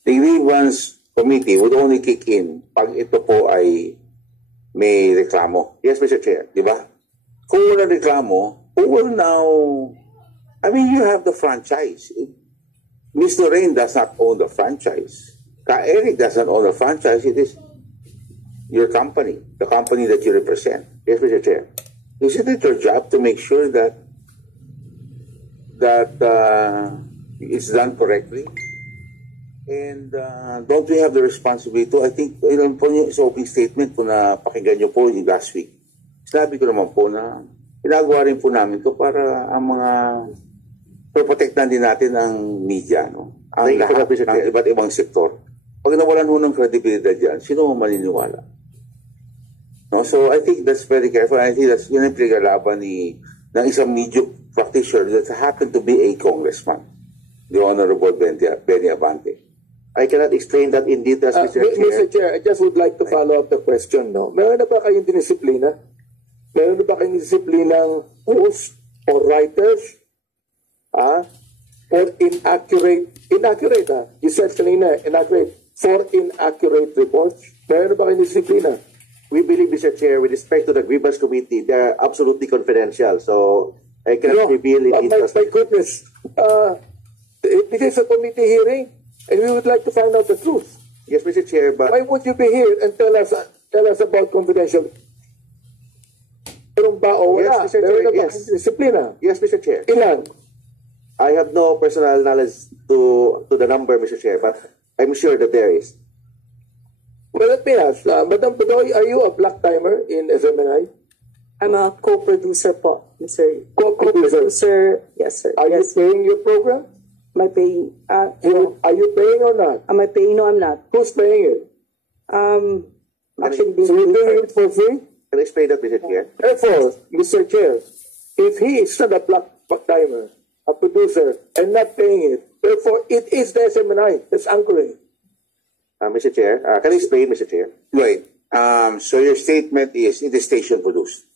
The grievance committee would only kick in pag ito po ay may reklamo. Yes, Mr. Chair. Di ba? Kung wala reklamo, who will now... I mean, you have the franchise. Mr. Rain does not own the franchise. Eric doesn't own the franchise. It is your company, the company that you represent. Yes, Mr. Chair. Isn't it your job to make sure that it's done correctly? And don't we have the responsibility to, I think, ilan po yung sa opening statement po na pakinggan nyo po yung last week. Sabi ko naman po na ginagawa rin po namin to para ang mga protektahan din natin ang media, no? Ang lahat ng iba't ibang sektor. Pag nawalan ho ng credibility dyan, sino maniniwala? No? So I think that's very careful. I think that's yun ang pinagalaban ng isang media practitioner that happened to be a congressman, the Honorable Benny Abante. I cannot explain that in detail, Mr. Chair. Mr. Chair, I just would like to follow up the question. No? Meron na ba kayong dinisiplina? Meron na ba kayong disiplinang host or writers for inaccurate, you said kanina, inaccurate, for inaccurate reports? Meron na ba kayong disiplina? We believe, Mr. Chair, with respect to the grievance committee, they are absolutely confidential. So I cannot reveal it. My goodness. It is a committee hearing, and we would like to find out the truth. Yes, Mr. Chair, but... Why would you be here and tell us about confidential? Meron ba o wala? Yes, Mr. Chair, yes. Disiplina? Yes, Mr. Chair. Ilan? I have no personal knowledge to the number, Mr. Chair, but I'm sure that there is. Well, let me ask, Madam Badoy, are you a black timer in SMNI? I'm a co-producer po, Mr. Co-producer? Yes, sir. Are you paying your program? Am I paying? Are you paying or not? Am I paying? No, I'm not. Who's paying it? Actually, so you're doing it for free? Can I explain that, Mr. Chair? Therefore, Mr. Chair, if he is not a black timer, a producer, and not paying it, therefore it is the SMNI that's anchoring. Mr. Chair, can I explain, Mr. Chair? Right. So your statement is it is station produced.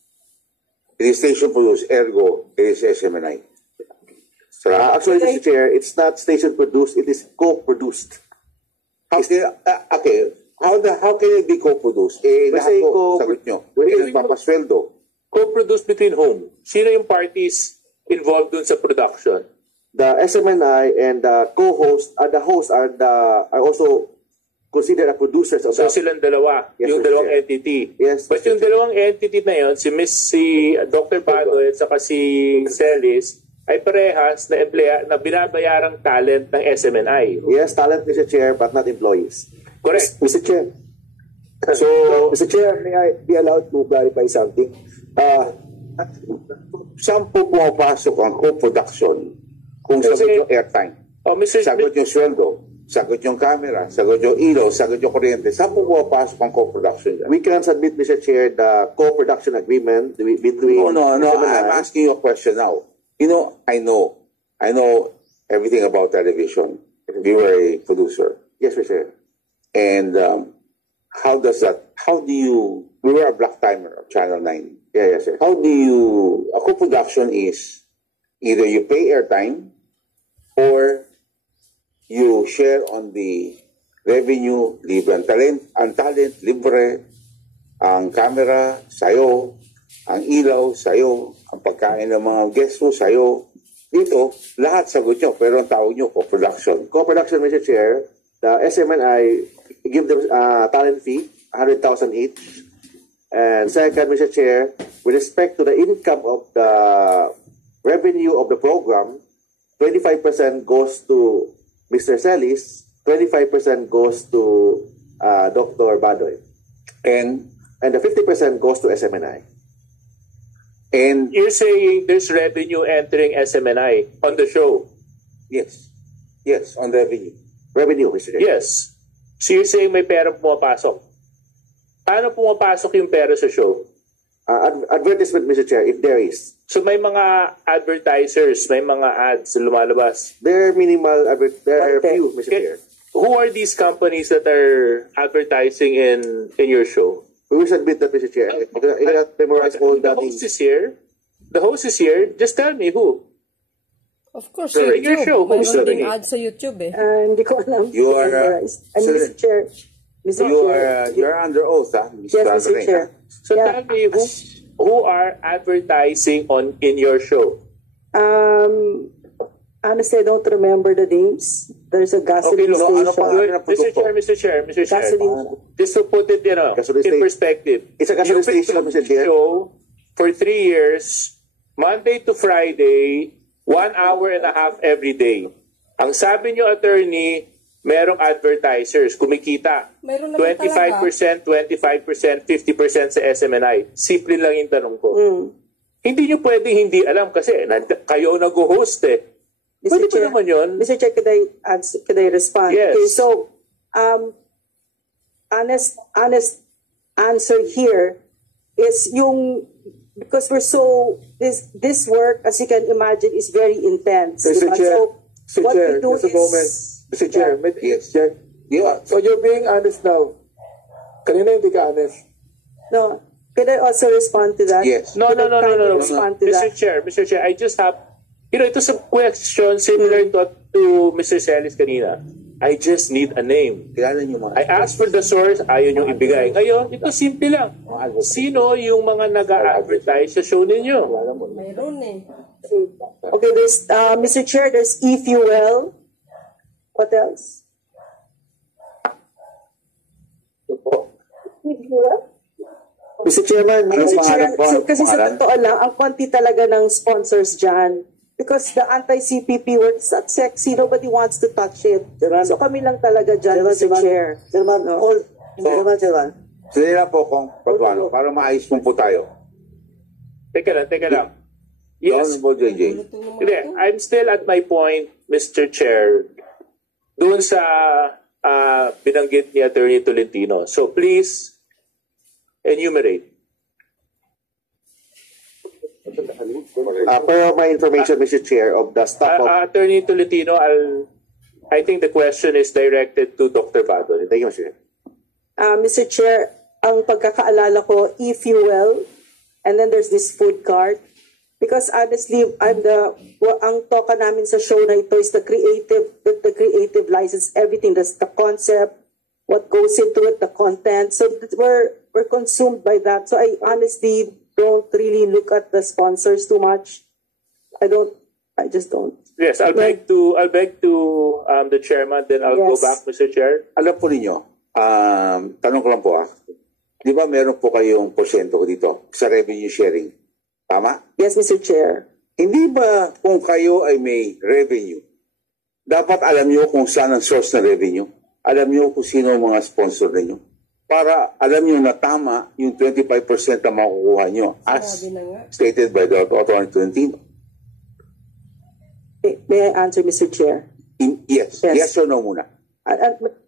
It is station produced, ergo it is SMNI. So, actually, Mr. Chair, it's not station produced, it is co-produced. Okay. How can it be co-produced? Lahat po, sagot nyo. Papasweldo. Co-produced between whom? Sino yung parties involved dun sa production? The SMNI and the co-host, the hosts are also considered as producers of so silang dalawa, yes, yung dalawang entity. Yes, but yung dalawang entity na yun, si Dr. Badoy at saka si Celis, ay parehas na na binabayarang talent ng SMNI. Yes, talent, Mr. Chair, but not employees. Correct. Mr. Chair. So, Mr. Chair, may I be allowed to clarify something? saan po pumapasok ang co-production kung sagot yung airtime? Sagot yung sweldo, sagot yung camera, sagot yung ilaw, sagot yung kuryente. Saan po pumapasok ang co-production dyan? We can submit, Mr. Chair, the co-production agreement between... No, I'm asking you a question now. You know, I know everything about television. You were a producer. Yes, Mr. Chair. And we were a black timer of Channel 9. Yeah, yes, sir. A co-production is either you pay airtime or you share on the revenue, libre ang talent, libre, ang camera, sayo, ang ilaw, sayo, ang pagkain ng mga guests mo, sayo. Dito, lahat sagot nyo, pero ang tawag nyo, co-production. Co-production, Mr. Chair, the SMNI give them talent fee, 100,000 each. And second, Mr. Chair, with respect to the income of the revenue of the program, 25% goes to Mr. Celis, 25% goes to Dr. Badoy. And the 50% goes to SMNI. And you're saying there's revenue entering SMNI on the show? Yes. Yes, on revenue. Revenue, Mr. Chair. Yes. So you're saying may pera pumapasok? Paano pumapasok yung pera sa show? Advertisement, Mr. Chair, if there is. So may mga advertisers, may mga ads lumalabas? There are minimal, there are few, Mr. Chair. Who are these companies that are advertising in your show? We will submit that, Mr. Chair. I cannot memorize all the host is here. The host is here. Just tell me who. Of course, YouTube. Your show. Mayroon ding ads sa YouTube eh. Hindi ko alam. You are, Mr. Chair. You're under oath, ha? Yes, Mr. Chair. So tell me who are advertising in your show? Honestly, I don't remember the names. There's a gasoline station. Mr. Chair. Just to put it in perspective. It's a gasoline station, Mr. Chair. Show for 3 years, Monday to Friday, 1 hour and a half every day. Ang sabi nyo, attorney, merong advertisers, kumikita. 25%, 25%, 50% sa SMNI. Simple lang yung tanong ko. Hindi nyo pwedeng hindi alam kasi kayo nag-host eh. Pwede pa naman yun. Mr. Chair, could I respond? Yes. Okay, so, honest answer here is because we're so, this work, as you can imagine, is very intense. Mr. Chair, so what we do just a moment. Mr. Chair, yes. So you're being honest now. Kanina hindi ka honest. No. Could I also respond to that? Yes. No. Mr. Chair, I just have, it was a question similar to Mr. Celis kanina. I just need a name. I asked for the source, ayaw nyo ibigay. Ngayon, ito simple lang. Sino yung mga nag-a-advertise sa show ninyo? Mayroon eh. Okay, there's, Mr. Chair, there's e-fuel. What else? Mr. Chairman, kasi sa totoo lang, ang konti talaga ng sponsors dyan. Because the anti-CPP works at sexy, nobody wants to touch it. So kami lang talaga dyan, Mr. Chair. Chairman, Chairman. Sige lang po kung pagwano, para maayos po tayo. Teka lang. Yes. I'm still at my point, Mr. Chair, doon sa binanggit ni Attorney Tolentino. So please, enumerate. Per my information, Mr. Chair, of the staff of... Attorney Tolentino, I think the question is directed to Dr. Badoy. Thank you, Mr. Chair. Mr. Chair, ang pagkakaalala ko, e-fuel, and then there's this food cart. Because honestly, ang toka namin sa show na ito is the creative license, everything, the concept, what goes into it, the content. So we're consumed by that. So I honestly don't really look at the sponsors too much. I just don't. Yes, I'll beg to the chairman, then I'll go back, Mr. Chair. Alam po ninyo, tanong ko lang po di ba meron po kayong porsyento dito sa revenue sharing? Tama? Yes, Mr. Chair. Hindi ba kung kayo ay may revenue, dapat alam nyo kung saan ang source ng revenue? Alam nyo kung sino ang mga sponsor ninyo? para alam nyo na tama yung 25% na makukuha nyo as stated by the Attorney Tolentino? May I answer, Mr. Chair? Yes. Yes or no muna?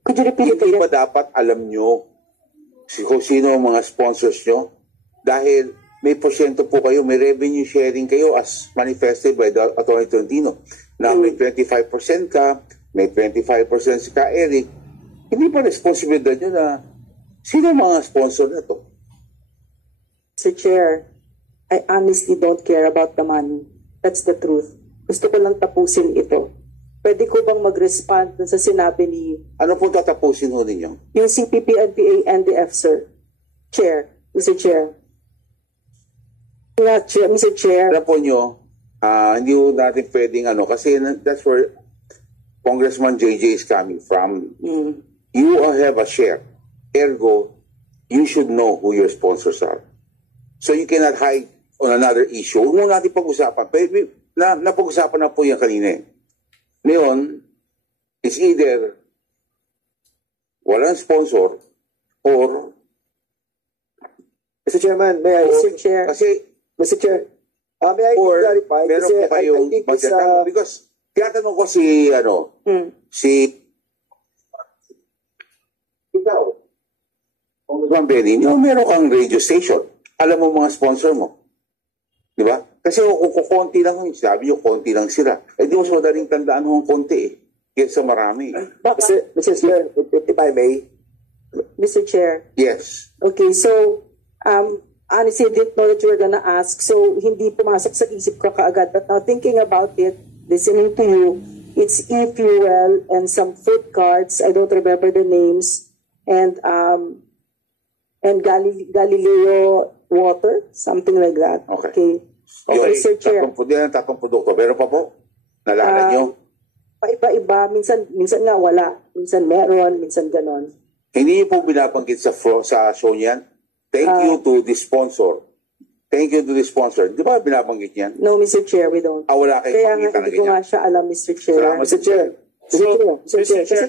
Could you repeat it Hindi again? ba dapat alam nyo kung sino ang mga sponsors nyo? Dahil may porsyento po kayo, may revenue sharing kayo as manifested by the Attorney Tolentino. Na may 25% ka, may 25% si Ka Eric. Hindi pa responsibilidad nyo na sino ang mga sponsor na to? Mr. Chair, I honestly don't care about the money. That's the truth. Gusto ko lang tapusin ito. Pwede ko bang mag-respond dun sa sinabi ni... Ano po tatapusin ho ninyo? Yung CPP, NPA, NDF, sir. Chair, Mr. Chair. Mr. Chair. Alam po nyo, hindi ho natin pwedeng kasi that's where Congressman JJ is coming from. You have a share. Ergo, you should know who your sponsors are. So you cannot hide on another issue. Huwag mo natin pag-usapan. Napag-usapan na po yan kanina. Ngayon, it's either walang sponsor or Mr. Chairman, may I... Mr. Chair. Mr. Chair, may I clarify? Meron po kayong magtatang because tinatanong ko si ikaw, Congressman Benny, meron kang radio station. Alam mo mga sponsor mo. Di ba? Kasi kung konti lang, sabi nyo, konti lang sila. Di mo sa madaling tandaan kung konti kaysa marami. Mr. Chair, if I may. Mr. Chair. Yes. Okay, so, honestly, I didn't know that you were gonna ask, so hindi pumasok sa isip ko kaagad. But now, thinking about it, listening to you, it's e-fuel and some food cards, I don't remember the names, and Galileo water, something like that. Okay. Okay, Sir Chair. Tatong produkto. Meron pa po? Nalala nyo? Paiba-iba. Minsan nga wala. Minsan meron, minsan ganon. Hindi niyo po binabanggit sa show niyan? Thank you to the sponsor. Thank you to the sponsor. Di ba binabanggit yan? No, Mr. Chair, we don't. Wala kayong Kaya pangita na hindi ko nga siya alam, Mr. Chair. Mr. Chair. Mr. Chair.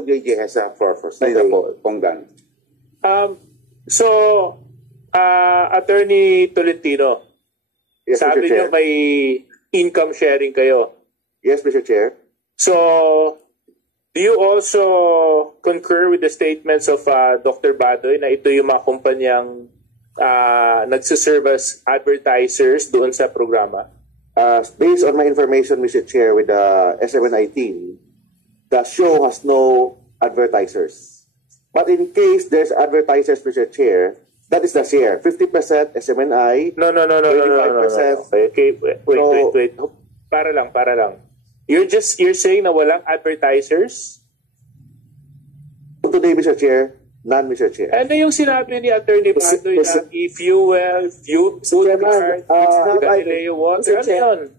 JJ has a floor first. Dahil po, Ponggan. Attorney Tolentino, Yes, sabi Mr. Chair. niyo may income sharing kayo. Yes, Mr. Chair. So, do you also concur with the statements of Dr. Badoy na ito yung mga kumpanyang nagsiserve as advertisers doon sa programa? Based on my information, Mr. Chair, with the SMNI team, the show has no advertisers. But in case there's advertisers, Mr. Chair, that is the share. 50% SMNI. No. 25%. Okay, wait. Para lang. You're saying na walang advertisers? Today, Mr. Chair, none, Mr. Chair. Ano yung sinabi ni Attorney Badoy na e-fuel, food card, Galileo water? Ano yun?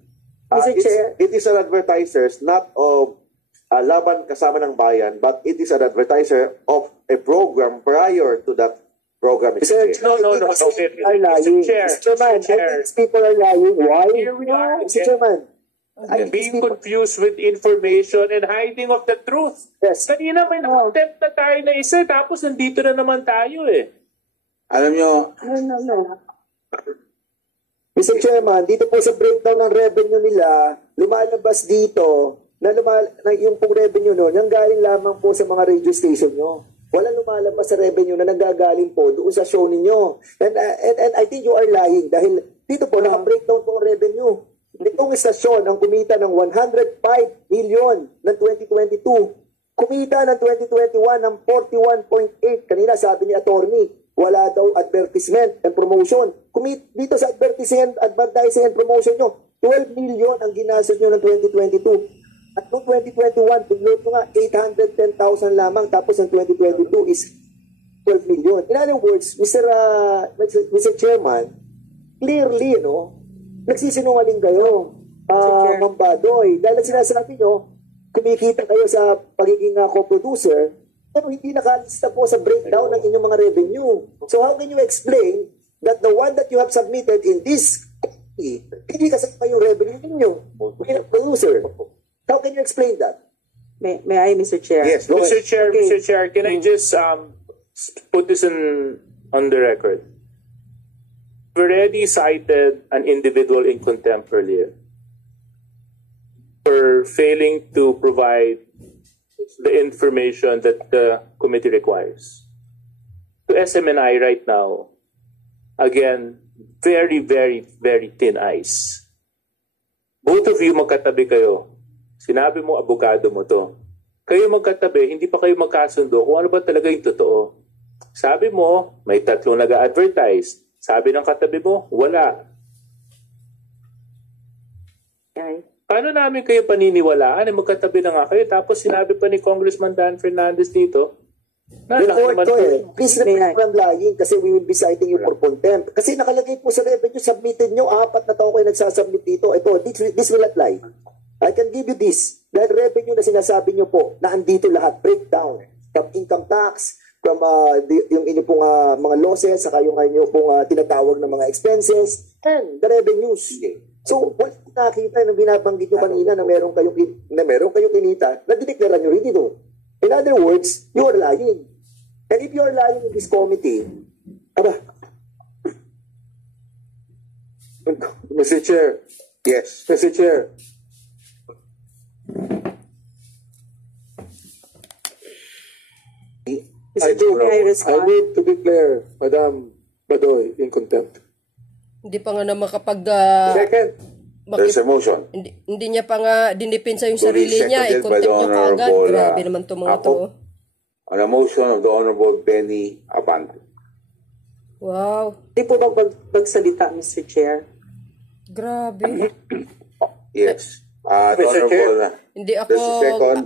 It is an advertisers, not of Laban Kasama ng Bayan, but it is an advertiser of a program prior to that program. Mr. Chair. No. Are lying. Mr. Chairman, I think these people are lying. Why? Here we are. Mr. Chairman. Being confused with information and hiding of the truth. Yes. Kanina may na-contempt na tayo na isa, tapos nandito na naman tayo eh. Alam nyo, No. Mr. Chairman, dito po sa breakdown ng revenue nila, lumalabas dito na yung pong revenue nun, yung galing lamang po sa mga radio station nyo. Wala lumalabas sa revenue na nanggagaling po doon sa show ninyo. And I think you are lying dahil dito po naka-breakdown po ang revenue. Itong istasyon ang kumita ng 105 million ng 2022. Kumita ng 2021 ng 41.8. Kanina sabi ni attorney, wala daw advertisement and promotion. Dito sa advertising and promotion nyo, 12 million ang ginastos nyo ng 2022. At noong 2021, tignan ko nga, 810,000 lamang. Tapos ang 2022 is 12 million. In other words, Mr. Chairman, clearly, nagsisinungaling kayo, Ma'am Badoy. Dahil sinasabi nyo, kumikita kayo sa pagiging co-producer, pero hindi nakalista po sa breakdown ng inyong mga revenue. So how can you explain that the one that you have submitted in this hindi kasama yung revenue ninyo? Producer. How can you explain that? May I, Mr. Chair? Yes, go Mr. ahead. Chair, Okay. Mr. Chair, can I just put this on the record? We already cited an individual in contempt earlier for failing to provide the information that the committee requires. To SMNI right now, again, very, very, very thin ice. Both of you magkatabi kayo. Sinabi mo, abogado mo to. Kayo magkatabi, hindi pa kayo magkasundo kung ano ba talaga yung totoo. Sabi mo, may 3 nag-advertise. Sabi ng katabi mo, wala. Okay. Paano namin kayo paniniwalaan? Magkatabi na nga kayo. Tapos sinabi pa ni Congressman Dan Fernandez dito, Report ko please refrain from lying kasi we will be citing you for contempt. Kasi nakalagay po sa revenue, submitted nyo, 4 na taon kayo nagsasubmit dito. Ito, this will not lie. I can give you this. Dahil revenue na sinasabi nyo po, na andito lahat, breakdown, from income tax, from yung inyo pong mga losses, saka yung inyo pong tinatawag ng mga expenses, and the revenues. So, wala nakita na binabanggit nyo kanina na meron kayong kinita, na dineklara nyo rin dito. In other words, you are lying. And if you are lying in this committee, Mr. Chair. Yes. Mr. Chair. I move to declare Madam Badoy in contempt. Hindi pa nga na makapag... Second. There's a motion. Hindi niya pa nga dinipinsa yung To be sarili niya. seconded by I-contempt the niya kaagad. Honorable, Grabe naman to mga to. On a motion of the Honorable Benny Abante. Wow. Hindi po bang magsalita, Mr. Chair? Grabe. Yes. The Honorable... Hindi ako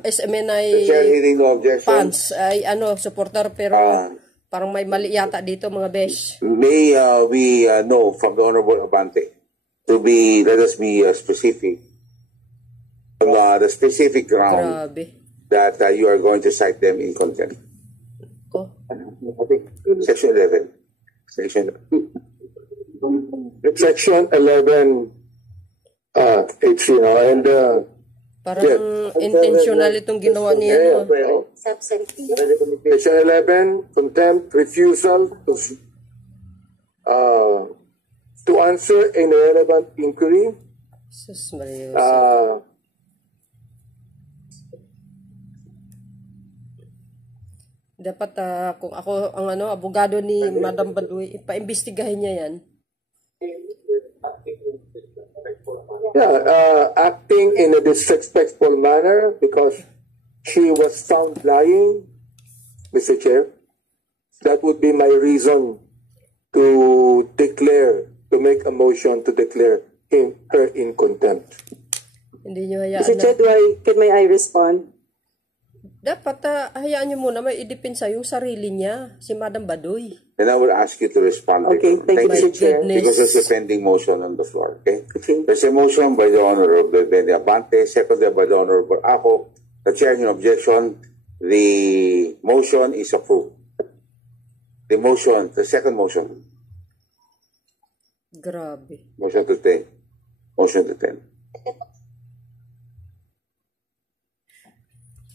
SMNI The Chair hearing no objection. fans. Ay supporter pero parang may mali yata dito mga besh. May we know from the Honorable Abante let us be specific on the specific ground that you are going to cite them in contempt. Oh. Section 11. Section 11 H, and parang intentional itong ginawa niya. Section 11, contempt, refusal to answer an irrelevant inquiry. Sus Maria. Dapat kung ako ang abogado ni Madam Badoy, ipaimbestigahin niya yan. Acting in a disrespectful manner because she was found lying, Mr. Chair. That would be my reason to make a motion to declare her in contempt. Hindi niyo hayaan Mr. Chair, may I respond? Dapat hayaan niyo muna may idipinsa yung sarili niya, si Madam Badoy. Then I will ask you to respond. Okay, thank you, Mr. Chair. Because there's a pending motion on the floor. Okay? There's a motion by the Honorable Benny Abante, seconded by the Honorable Ako. The Chair, in objection, the motion is approved. The second motion. Grabe. Motion to 10. Motion to 10.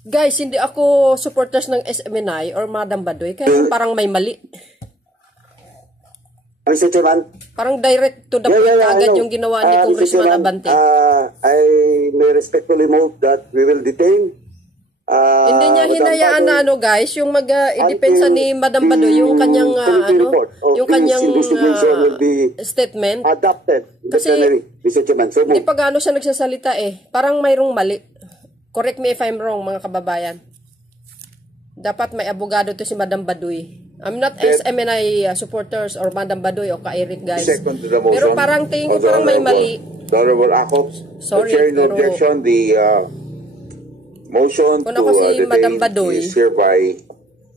Guys, hindi ako supporters ng SMNI or Madam Badoy, kaya parang may mali. Mr. Chairman? Parang direct to the point agad yung ginawa ni Congressman Abante. I may respectfully move that we will detain hindi niya hinayaan na guys, yung mag-idepensa ni Madam Badoy, yung kanyang yung kanyang statement. Adopted. Kasi Mr. Chairman, hindi pa gaano siya nagsasalita Parang mayroong mali. Correct me if I'm wrong, mga kababayan. Dapat may abogado to si Madam Badoy. I'm not SMNI supporters or Madam Badoy o ka-Eric, guys. Pero parang tingin ko parang may mali. Honorable Ako, sorry, the Chair in objection, the motion to Madam Badoy is hereby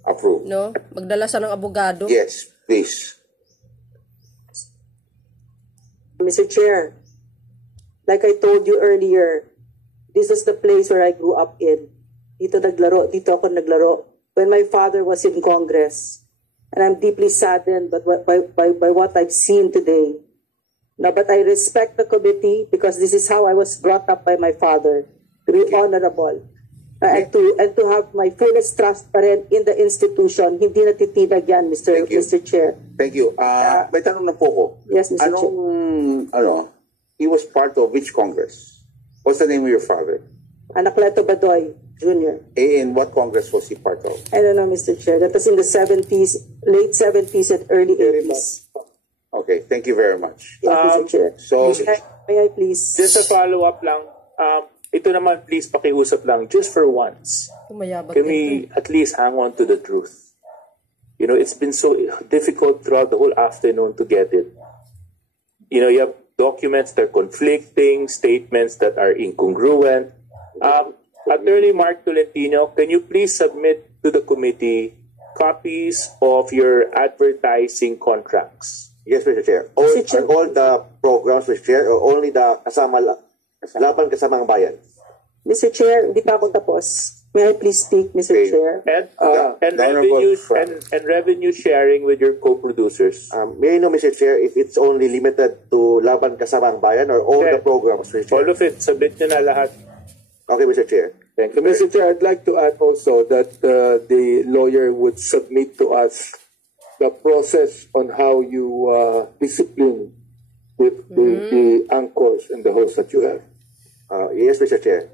approved. No? Magdala sa ng abogado. Yes, please. Mr. Chair, like I told you earlier, this is the place where I grew up in. Dito ako naglaro. When my father was in Congress. And I'm deeply saddened by what I've seen today. No, but I respect the committee because this is how I was brought up by my father. To be honorable. and to have my fullest trust pa rin in the institution. Hindi natitinag yan, Mr. Chair. Thank you. May tanong na po ko. Yes, Mr. Chair. He was part of which Congress? What's the name of your father? Anacleto Badoy, Jr. In what Congress was he part of? I don't know, Mr. Chair. That was in the 70s, late 70s and early 80s. Okay, thank you very much. Yes, Mr. Chair. So, may I please? Just a follow-up lang. Ito naman, please, pakiusap lang, just for once. Can we at least hang on to the truth? You know, it's been so difficult throughout the whole afternoon to get it. You know, you have documents that are conflicting, statements that are incongruent. Attorney Mark Tolentino, can you please submit to the committee copies of your advertising contracts? Yes, Mr. Chair. All the programs, Mr. Chair, or only the Laban Kasamang Bayan? Mr. Chair, hindi pa ako tapos. May I please speak, Mr. Chair? And revenue sharing with your co-producers. May I know, Mr. Chair, if it's only limited to Laban Kasamang Bayan or all the programs, Mr. Chair? All of it. Submit nyo na lahat. Okay, Mr. Chair. Thank you. Mr. Chair, I'd like to add also that the lawyer would submit to us the process on how you discipline with the anchors and the hosts that you have. Yes, Mr. Chair.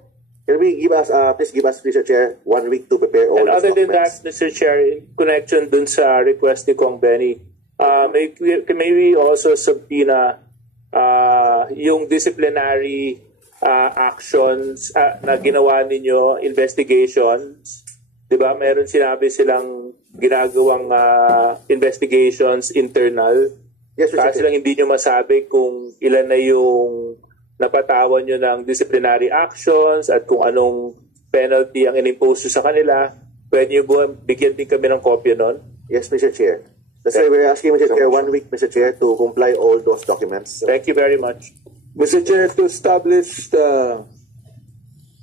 Can we give us, please give us, Mr. Chair, 1 week to prepare all the documents? And other than that, documents? Mr. Chair, in connection dun sa request ni Kong Benny, may we also subpoena yung disciplinary actions na ginawa ninyo, investigations, di ba? Meron sinabi silang ginagawang investigations internal. Yes, Kasi lang hindi nyo masabi kung ilan na yung napatawan nyo ng disciplinary actions at kung anong penalty ang inimpose sa kanila. Pwede nyo ba bigyan din kami ng kopya nun? Yes, Mr. Chair. That's why we're asking, Mr. Chair, 1 week, Mr. Chair, to comply all those documents. Thank you very much. Mr. Chair, to establish some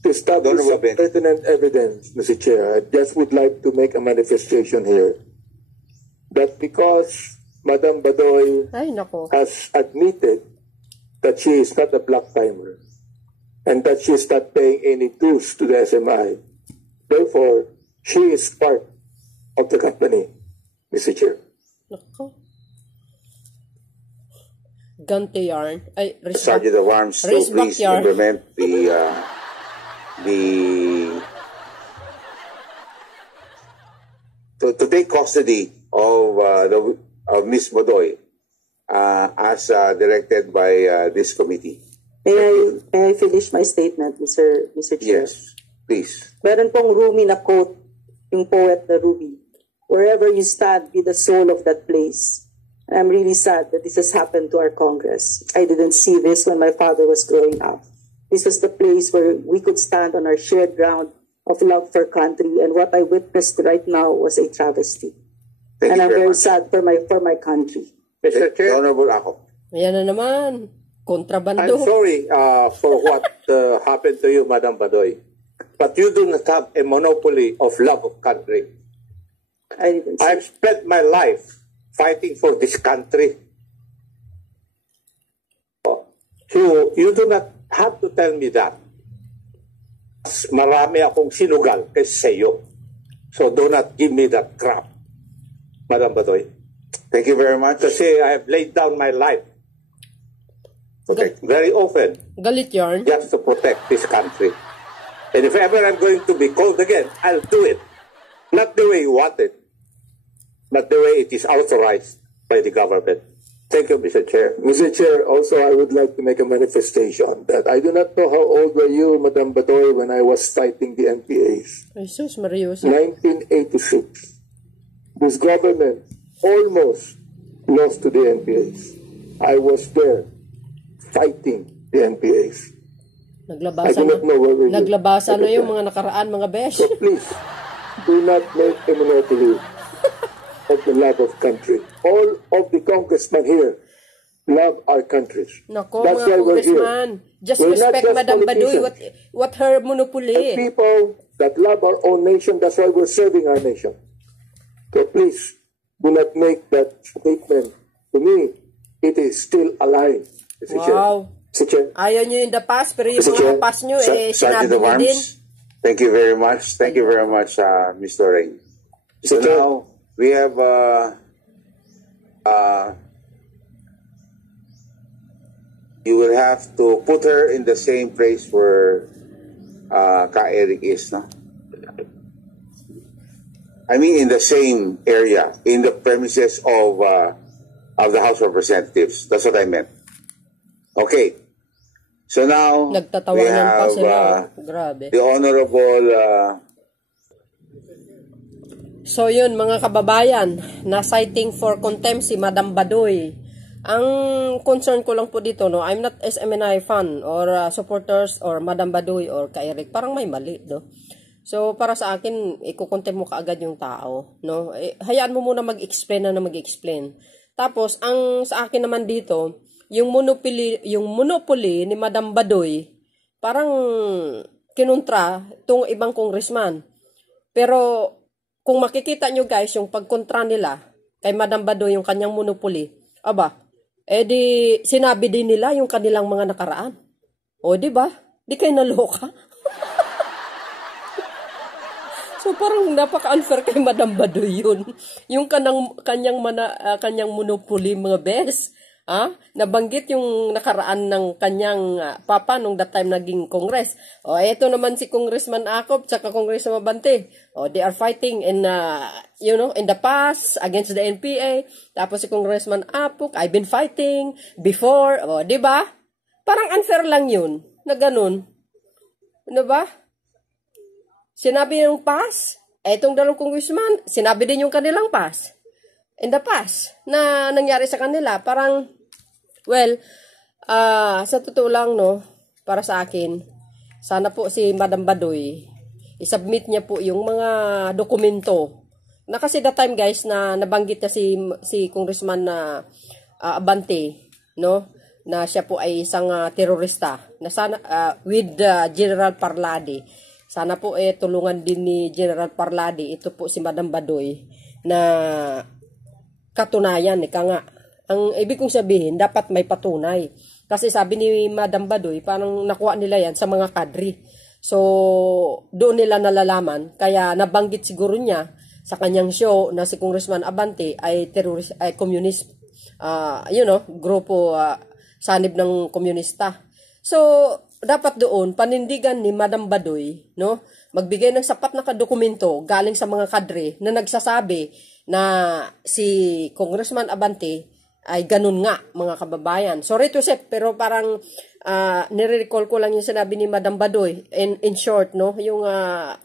pertinent evidence, Mr. Chair, I just would like to make a manifestation here that because Madam Badoy has admitted that she is not a black timer and that she is not paying any dues to the SMI, therefore, she is part of the company, Mr. Chair. Gante yarn. Sergeant of Arms, to please implement to take custody of Ms. Badoy as directed by this committee. May I finish my statement, Mr. Chair? Yes, please. Meron pong Rumi na quote, yung poet na Ruby. Wherever you stand, be the soul of that place. And I'm really sad that this has happened to our Congress. I didn't see this when my father was growing up. This was the place where we could stand on our shared ground of love for country, and what I witnessed right now was a travesty. Thank and you I'm very very much. sad for my country. Mr. Chair, Honorable Ako. Ayan na naman. Kontrabando. I'm sorry for what happened to you, Madam Badoy. But you do not have a monopoly of love of country. I've spent my life fighting for this country. So you do not have to tell me that. Marami akong sinugal kaysa iyo. So do not give me that crap, Madam Badoy. Thank you very much. Kasi I have laid down my life very often Galit yarn. just to protect this country. And if ever I'm going to be called again, I'll do it. Not the way you want it, but the way it is authorized by the government. Thank you, Mr. Chair. Mr. Chair, also I would like to make a manifestation that I do not know how old were you, Madam Badoy, when I was fighting the NPAs. Jesus, Marios. 1986. This government almost lost to the NPAs. I was there fighting the NPAs. I do not know where we Naglabasa na yung mga nakaraan, mga besh. So please, do not make a monopoly of the love of country. All of the congressmen here love our countries. Nako, That's mga why we're congressman. here. Just We're respect not just Madam Badoy, politicians. what her monopoly. And people that love our own nation, that's why we're serving our nation. So please, do not make that statement. To me, it is still alive. Wow. Mr. Chair. Ayaw nyo in the past, pero yung Mr. mga Chair, past nyo, Sergeant sinabi of nyo din. Arms. Thank you very much. Thank you very much, Ms. Lorraine. So now we have you will have to put her in the same place where Ka Eric is, no? I mean, in the same area, in the premises of the House of Representatives. That's what I meant. Okay. So now we have Grabe. the Honorable. So yun mga kababayan, na citing for contempt si Madam Badoy. Ang concern ko lang po dito, no, I'm not SMNI fan or supporters or Madam Badoy or Ka Eric. Parang may mali, no? So para sa akin, iko-contempt mo kaagad yung tao, no? Hayaan mo muna mag-explain na mag-explain. Tapos ang sa akin naman dito, yung monopoly ni Madam Badoy, parang kinontra tong ibang congressman. Pero kung makikita nyo guys, yung pagkontra nila kay Madam Badoy, yung kanyang monopoly, aba, di sinabi din nila yung kanilang mga nakaraan. O di ba? Di kayo naloka? So parang napaka-unfair kay Madam Badoy yun. Yung kanyang monopoly mga bes. Nabanggit yung nakaraan ng kanyang papa nung that time naging Congress. O eto naman si Congressman Akop tsaka Congressman Abante. O they are fighting in in the past against the NPA. Tapos si Congressman Apok, I've been fighting before. O di ba? Parang unfair lang yun na ganun. Ano ba? Sinabi yung past, etong dalawang congressman, sinabi din yung kanilang past. In the past na nangyari sa kanila, parang well, sa totoo lang, no, para sa akin, sana po si Madam Badoy, isubmit niya po yung mga dokumento. Na kasi that time, guys, na nabanggit na si Congressman Abante, no, na siya po ay isang terorista, na sana, with General Parlade. Sana po tulungan din ni General Parlade, ito po si Madam Badoy, na katunayan, ika nga. Ang ibig kong sabihin, dapat may patunay. Kasi sabi ni Madam Badoy, parang nakuha nila yan sa mga kadri. So, doon nila nalalaman. Kaya nabanggit siguro niya sa kanyang show na si Congressman Abante ay terrorist, ay communist, grupo sanib ng komunista. So, dapat doon, panindigan ni Madam Badoy, no, magbigay ng sapat na dokumento galing sa mga kadre na nagsasabi na si Congressman Abante ay ganun nga, mga kababayan. Sorry to say, pero parang nire-recall ko lang yung sinabi ni Madam Badoy in short, no, yung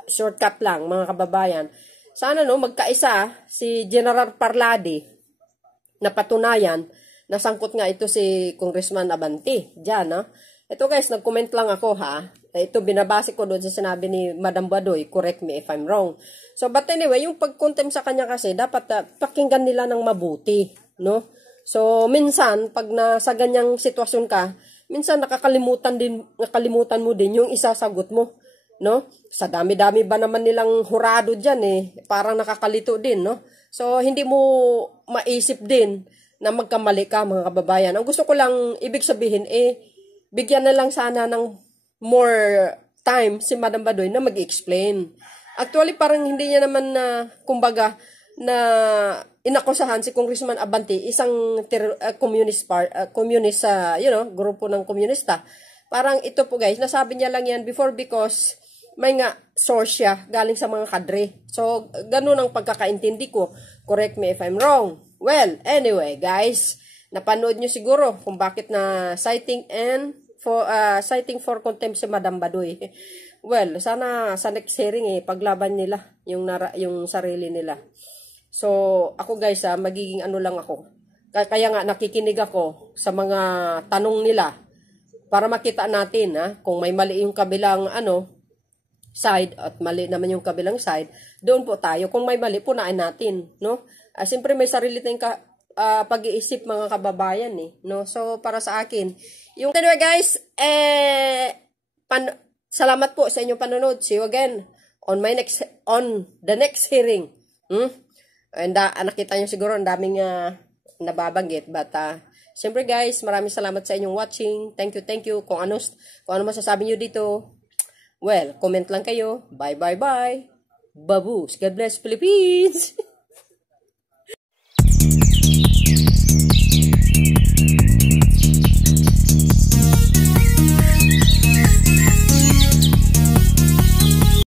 shortcut lang, mga kababayan. Sana, no, magkaisa si General Parlade na patunayan na sangkot nga ito si Congressman Abante. Diyan, no? Ito guys, nag-comment lang ako ha. Ito binabase ko doon sa sinabi ni Madam Badoy. Correct me if I'm wrong. So but anyway, yung pag-contempt sa kanya kasi dapat pakinggan nila ng mabuti, no? So minsan pag nasa ganyang sitwasyon ka, minsan nakakalimutan mo din yung isasagot mo, no? Sa dami-dami ba naman nilang hurado diyan parang nakakalito din, no? So hindi mo maisip din na magkamali ka, mga kababayan. Ang gusto ko lang ibig sabihin bigyan na lang sana ng more time si Madam Badoy na mag-explain. Actually, parang hindi niya naman kumbaga, na inakusahan si Congressman Abante, isang communist grupo ng komunista. Parang ito po guys, nasabi niya lang yan before because may nga source siya galing sa mga kadre. So, ganun ang pagkakaintindi ko. Correct me if I'm wrong. Well, anyway guys, napanood nyo siguro kung bakit na citing for contempt si Madam Badoy. Well, sana sa next hearing paglaban nila yung sarili nila. So, ako guys magiging ano lang ako. Kaya nga nakikinig ako sa mga tanong nila para makita natin kung may mali yung kabilang side at mali naman yung kabilang side. Doon po tayo. Kung may mali, punain natin, no? Siyempre may sarili tayong pag-iisip, mga kababayan no? So para sa akin yung anyway guys, salamat po sa inyong panonood. See you again on the next hearing. And nakita nyo siguro ang daming nababanggit, but siyempre guys, maraming salamat sa inyong watching. Thank you. Kung ano masasabi nyo dito, Well, comment lang kayo. Bye, bye, bye. Baboos. God bless Philippines!